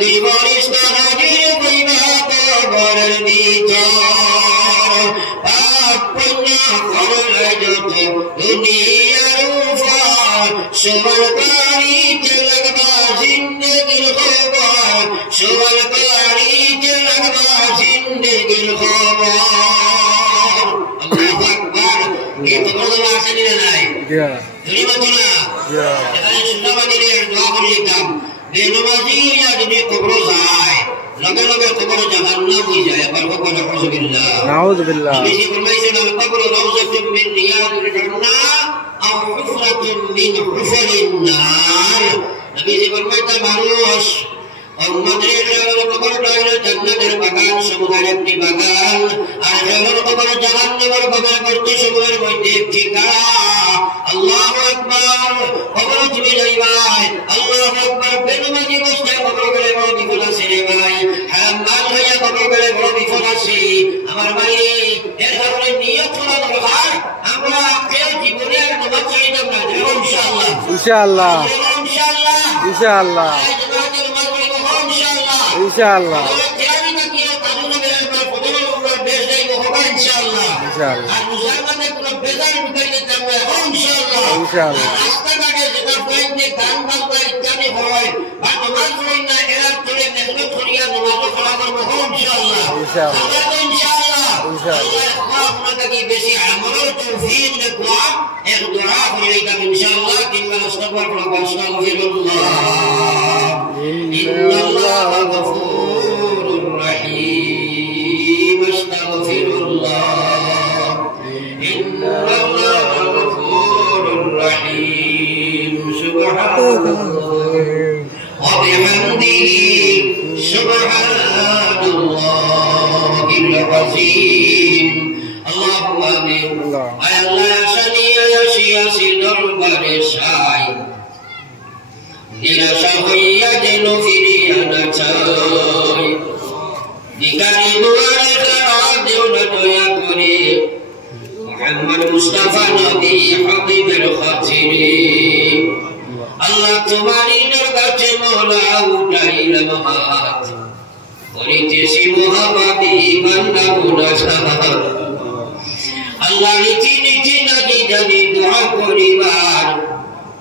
বিবরিস্তারাজির কইবা কবরের ভিতর পাপ পুণ্য করলে যত দুনিয়ার উপর সবার বাড়িতে লাগবা জিন্দেগির খবর সবার বাড়িতে লাগবা জিন্দেগির খবর আল্লাহু আকবার এই কবর আসেনি নাই জুরি মাতুনা এখানে সুন্নাবাদীদের দোয়া করে দিতাম বেনমাজি যদি কবর যায় লগে লগে কবর জাহান্নাম হয়ে যায় আবার কবর নাউযুবিল্লাহ নাউযুবিল্লাহ বেশি ফরমাইছেন আল কবর রাউযাতুম মিন রিয়াদিল জান্নাহ আও হুফরাতুম মিন হুফারিন নার নবীজি ফরমাইতেন মানুষ উম্মতের কবরটা হলো জান্নাতের বাগান সমূহের একটি বাগান আর হলো কবর জাহান্নামের বাগান করতে সমূহের মধ্যে ঠিকানা আল্লাহু আকবার কবর তুমি যাইবাই আল্লাহু আকবার বেনমাজি অবস্থায় কবর গেলে বড় বিপদ আছে রে ভাই হাম্মাল হইয়া কবর গেলে বড় বিপদ আছে আমার ভাই এর কারণে নিয়ত করা দরকার আমরা কেউ জীবনে আর নামাজ ছাড়িতাম না ইনশাআল্লাহ ইনশাআল্লাহ ইনশাআল্লাহ ইনশাআল্লাহ ইনশাআল্লাহ বেশি আমলের তৌফিক দেখবা এক দোয়া করে দিতাম ইনশাআল্লাহ কিংবা আস্তাগফিরুল্লাহ ইন্নাল্লাহা গফুরুর রহিম আস্তাগফিরুল্লাহ ইন্নাল্লাহা গফুরুর রহিম সুবহানাল্লাহ ওয়া বিহামদিহি সুবহানাল্লাহিল আযীম اللهم آمين اے اللہ شانیہ شیاسی دربار شای নিরাশা হইয়া যেন ফিরিয়া না চাই ভিখারি দুয়ারে দাঁড়াও দেও না দয়া করে মুহাম্মদ মুস্তাফা নবী হাবিবের খাতিরে আল্লাহ তোমারই দরবারে মওলা উঠাইলাম হাত করিতেছি মুহাম্মদি বান্দা গুনাহগার আল্লাহ নীতি নীতি নাকি জানি দোয়া করিবার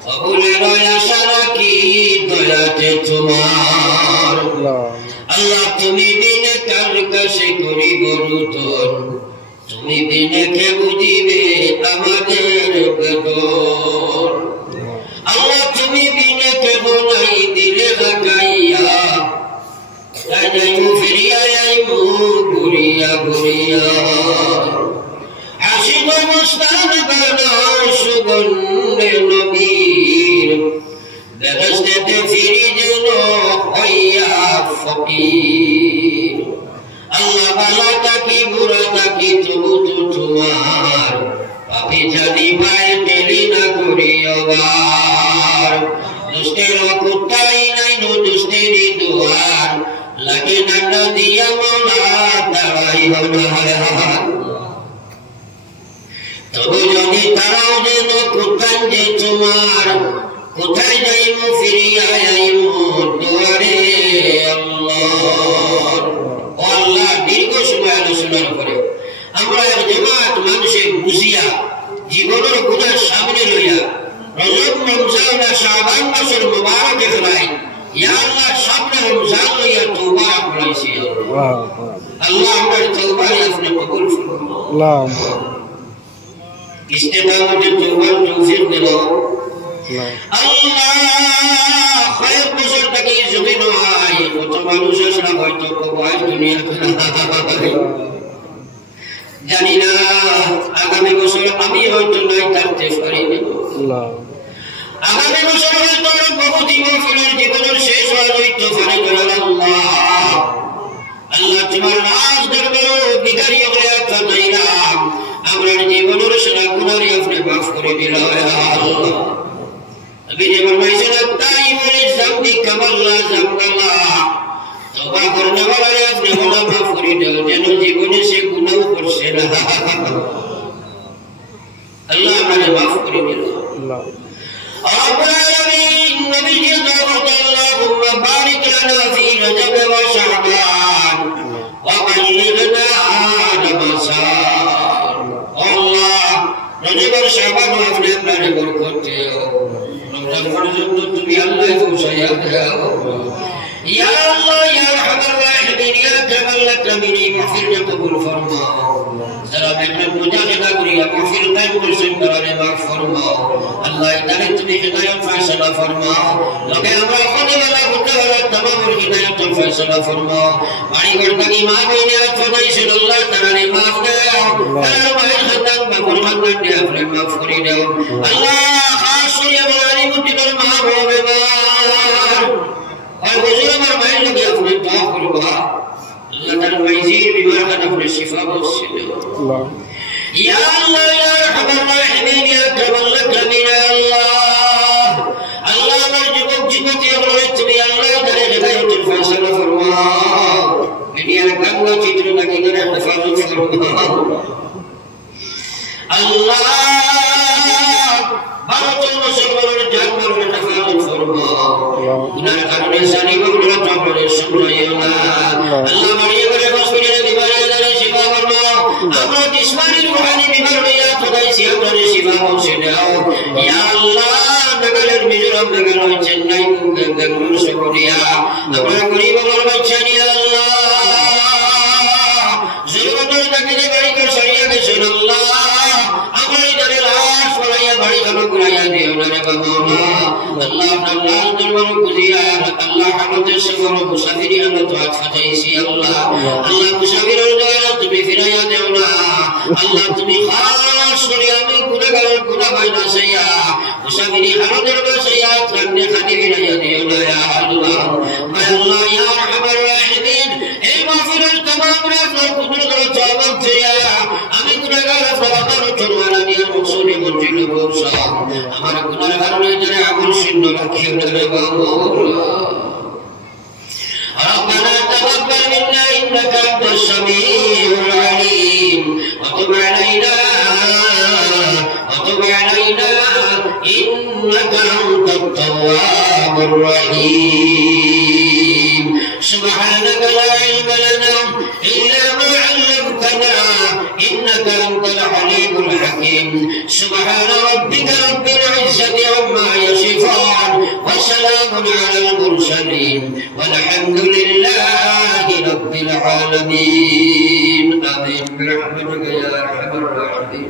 কবুলের আশা রাখি দয়াতে তোমার আল্লাহ তুমি বিনে কার কাছে করিব রুদন তুমি বিনে কে বুঝিবে আমাদের বেদন আল্লাহ তুমি বিনে কে বলাই দিলে লাগাইয়া তাইমু ফিরিয়া আইমু ঘুরিয়া ঘুরিয়া হাসিব মুস্তান বানার সুগন্ধে নবীর বেহেশতে ফিরি যেন হইয়া ফকির আল্লাহ ভালো থাকি বুড়া থাকি তবু তো তোমার পাপি জানি ভাই মেলি না করি আবার দুষ্টের কুত্তাই নাই নো দুষ্টেরই দুয়ার লাগে না দিয়া মৌলা দাঁড়াই হাত তবু যদি তারাও যেন কোথায় যে তোমার কোথায় যাইমু ফিরিয়া আইমু দুয়ারে আল্লাহ দীর্ঘ সময় আলোচনার পরে আমরা জামাত মানুষের বুঝিয়া জীবনের গুনাহ সামনে লইয়া রজব রমজান আর শাবান মাসের মুবারকে ফেলাই ইয়া আল্লাহ সামনে রমজান লইয়া তওবা করাইছি আল্লাহ আমার তওবা আপনি কবুল করুন আল্লাহ ইস্তেকামতের তওবার তৌফিক দিল আল্লাহ খয়র বছর থেকে জমিন হয় কত মানুষ আসলে হয়তো কবাই দুনিয়া জানি না আগামী বছর আমি হয়তো নাই থাকতে পারিনি আগামী বছর হয়তো বহু জীবনের শেষ হয়ে হয়তো পারি আল্লাহ আল্লাহ তোমার রাজ দরবারে ভিখারি হয়ে আত্মাইলাম আমরা জীবনের সারা গুনাহকে আপনি মাফ করে দিল আল্লাহ নবী যেমন বলেছেন তাইবুল জামদি কামাল্লা জামকাল্লাহ তওবা করনে ওয়ালা আপনি গুনাহ মাফ করে দাও যেন জীবনে সে গুনাহ করছে না আল্লাহ আমাদের মাফ করে দিল আল্লাহ রব্বুল আলামিন নবী সাল্লাল্লাহু বারিক লানা ফি রজব ওয়া শাবান ওয়া বাল্লিগনা রমাদান আল্লাহ রজব ওয়া শাবান আপনি আপনারে বরকত দিও রমজান পর্যন্ত তুমি আল্লাহ পৌঁছায়া দাও ইয়া আল্লাহ ইয়া আরহামার রাহিমিন ইয়া জামাল আকরামিন মাগফিরাত কবুল ফরমাও যারা মেহনত মুজাহিদা করিয়া মাহফিল কায়েম করেছেন তারা মাফ ফরমাও আল্লাহ তাআলা তুমি হিদায়াত ফয়সালা ফরমাও লগে আমরা খনিওয়ালা গুনাহওয়ালা तमाम হিদায়াত ফয়সালা ফরমাও বাড়ি ঘর থেকে মা বোনের ফরমাইছেন আল্লাহ তাআলা মাফ দাও তাআলা মায়ের খাতান বা ফরমান দিয়ে আপনি মাফ করে দাও আল্লাহ খাস করে আমাদের মুক্তির মা হবে মা আর বুঝুন আমার মায়ের লগে আপনি দোয়া করবা আল্লাহ তাআলা মাইজির বিমার কাটা করে শিফা বসিয়ে দাও আল্লাহ ইয়া আল্লাহ ইয়া আরহামার রাহিমিন ইয়া জামাল আকরামিন আল্লাহ আল্লাহ আমার যুবক যুবতী আমরা তুমি আল্লাহ তাআলা হিদায়াতের ফয়সালা ফরমাও দুনিয়ার কান্না চিত্র লাগি করে হেফাজত ফরমাও আল্লাহ ভারতের মুসলমানের জান মারুন হেফাজত ফরমাও গুনার কারণে জানি গুনার কারণে শুনলাম না আল্লাহ মারিয়া করে হসপিটালে বিমারে দাঁড়ে শিফা করলো আমরা জিসমানি রূহানি বিমার হইয়া তোদাইছি আমরা শিফা পৌঁছে দাও ইয়া আল্লাহ নাগালের মিজোরাম নাগাল চেন্নাই বেঙ্গালুরু সকুরিয়া আমরা গরিব আমার বাচ্চা নিয়া আল্লাহ জুলুমের তাকিদে বাড়ি করে সরিয়ে গেছেন আল্লাহ আমরা ইদারে লাশ পড়াইয়া বাড়ি ঘর ঘুরাইয়া দিও না রে বাবা আল্লাহ আল্লাহ দরবার কুদিয়া আল্লাহ আমাদের সবর মুসাফিরি আমরা তো আজ ফাটাইছি আল্লাহ আল্লাহ মুসাফিরের দয়া তুমি ফিরাইয়া দেও না আল্লাহ তুমি খাস করে আমি গুনাহগার গুনাহ বাইনা সাইয়া মুসাফিরি আমাদের বাসাইয়া সামনে খালি ফিরাইয়া দিও না ইয়া আল্লাহ আল্লাহ ইয়া আরহামার রাহিমিন এই মাহফিলের तमाम রাফা কুদরত তওবা দিয়া আমি গুনাহগার ফলাফল চলওয়ালা নিয়ে মুসলিম মঞ্জিল পৌঁছা আমার গুনাহের কারণে যারা আমল শূন্য রাখিও না রে বাবা ربنا تقبل منا إنك أنت السميع العليم وتب علينا إنك أنت التواب الرحيم سبحانك لا علم لنا إلا ما علمتنا إنك أنت العليم الحكيم سبحان ربك رب العزة عما يصفون وسلام على المرسلين والحمد لله رب العالمين آمين برحمتك يا أرحم الراحمين.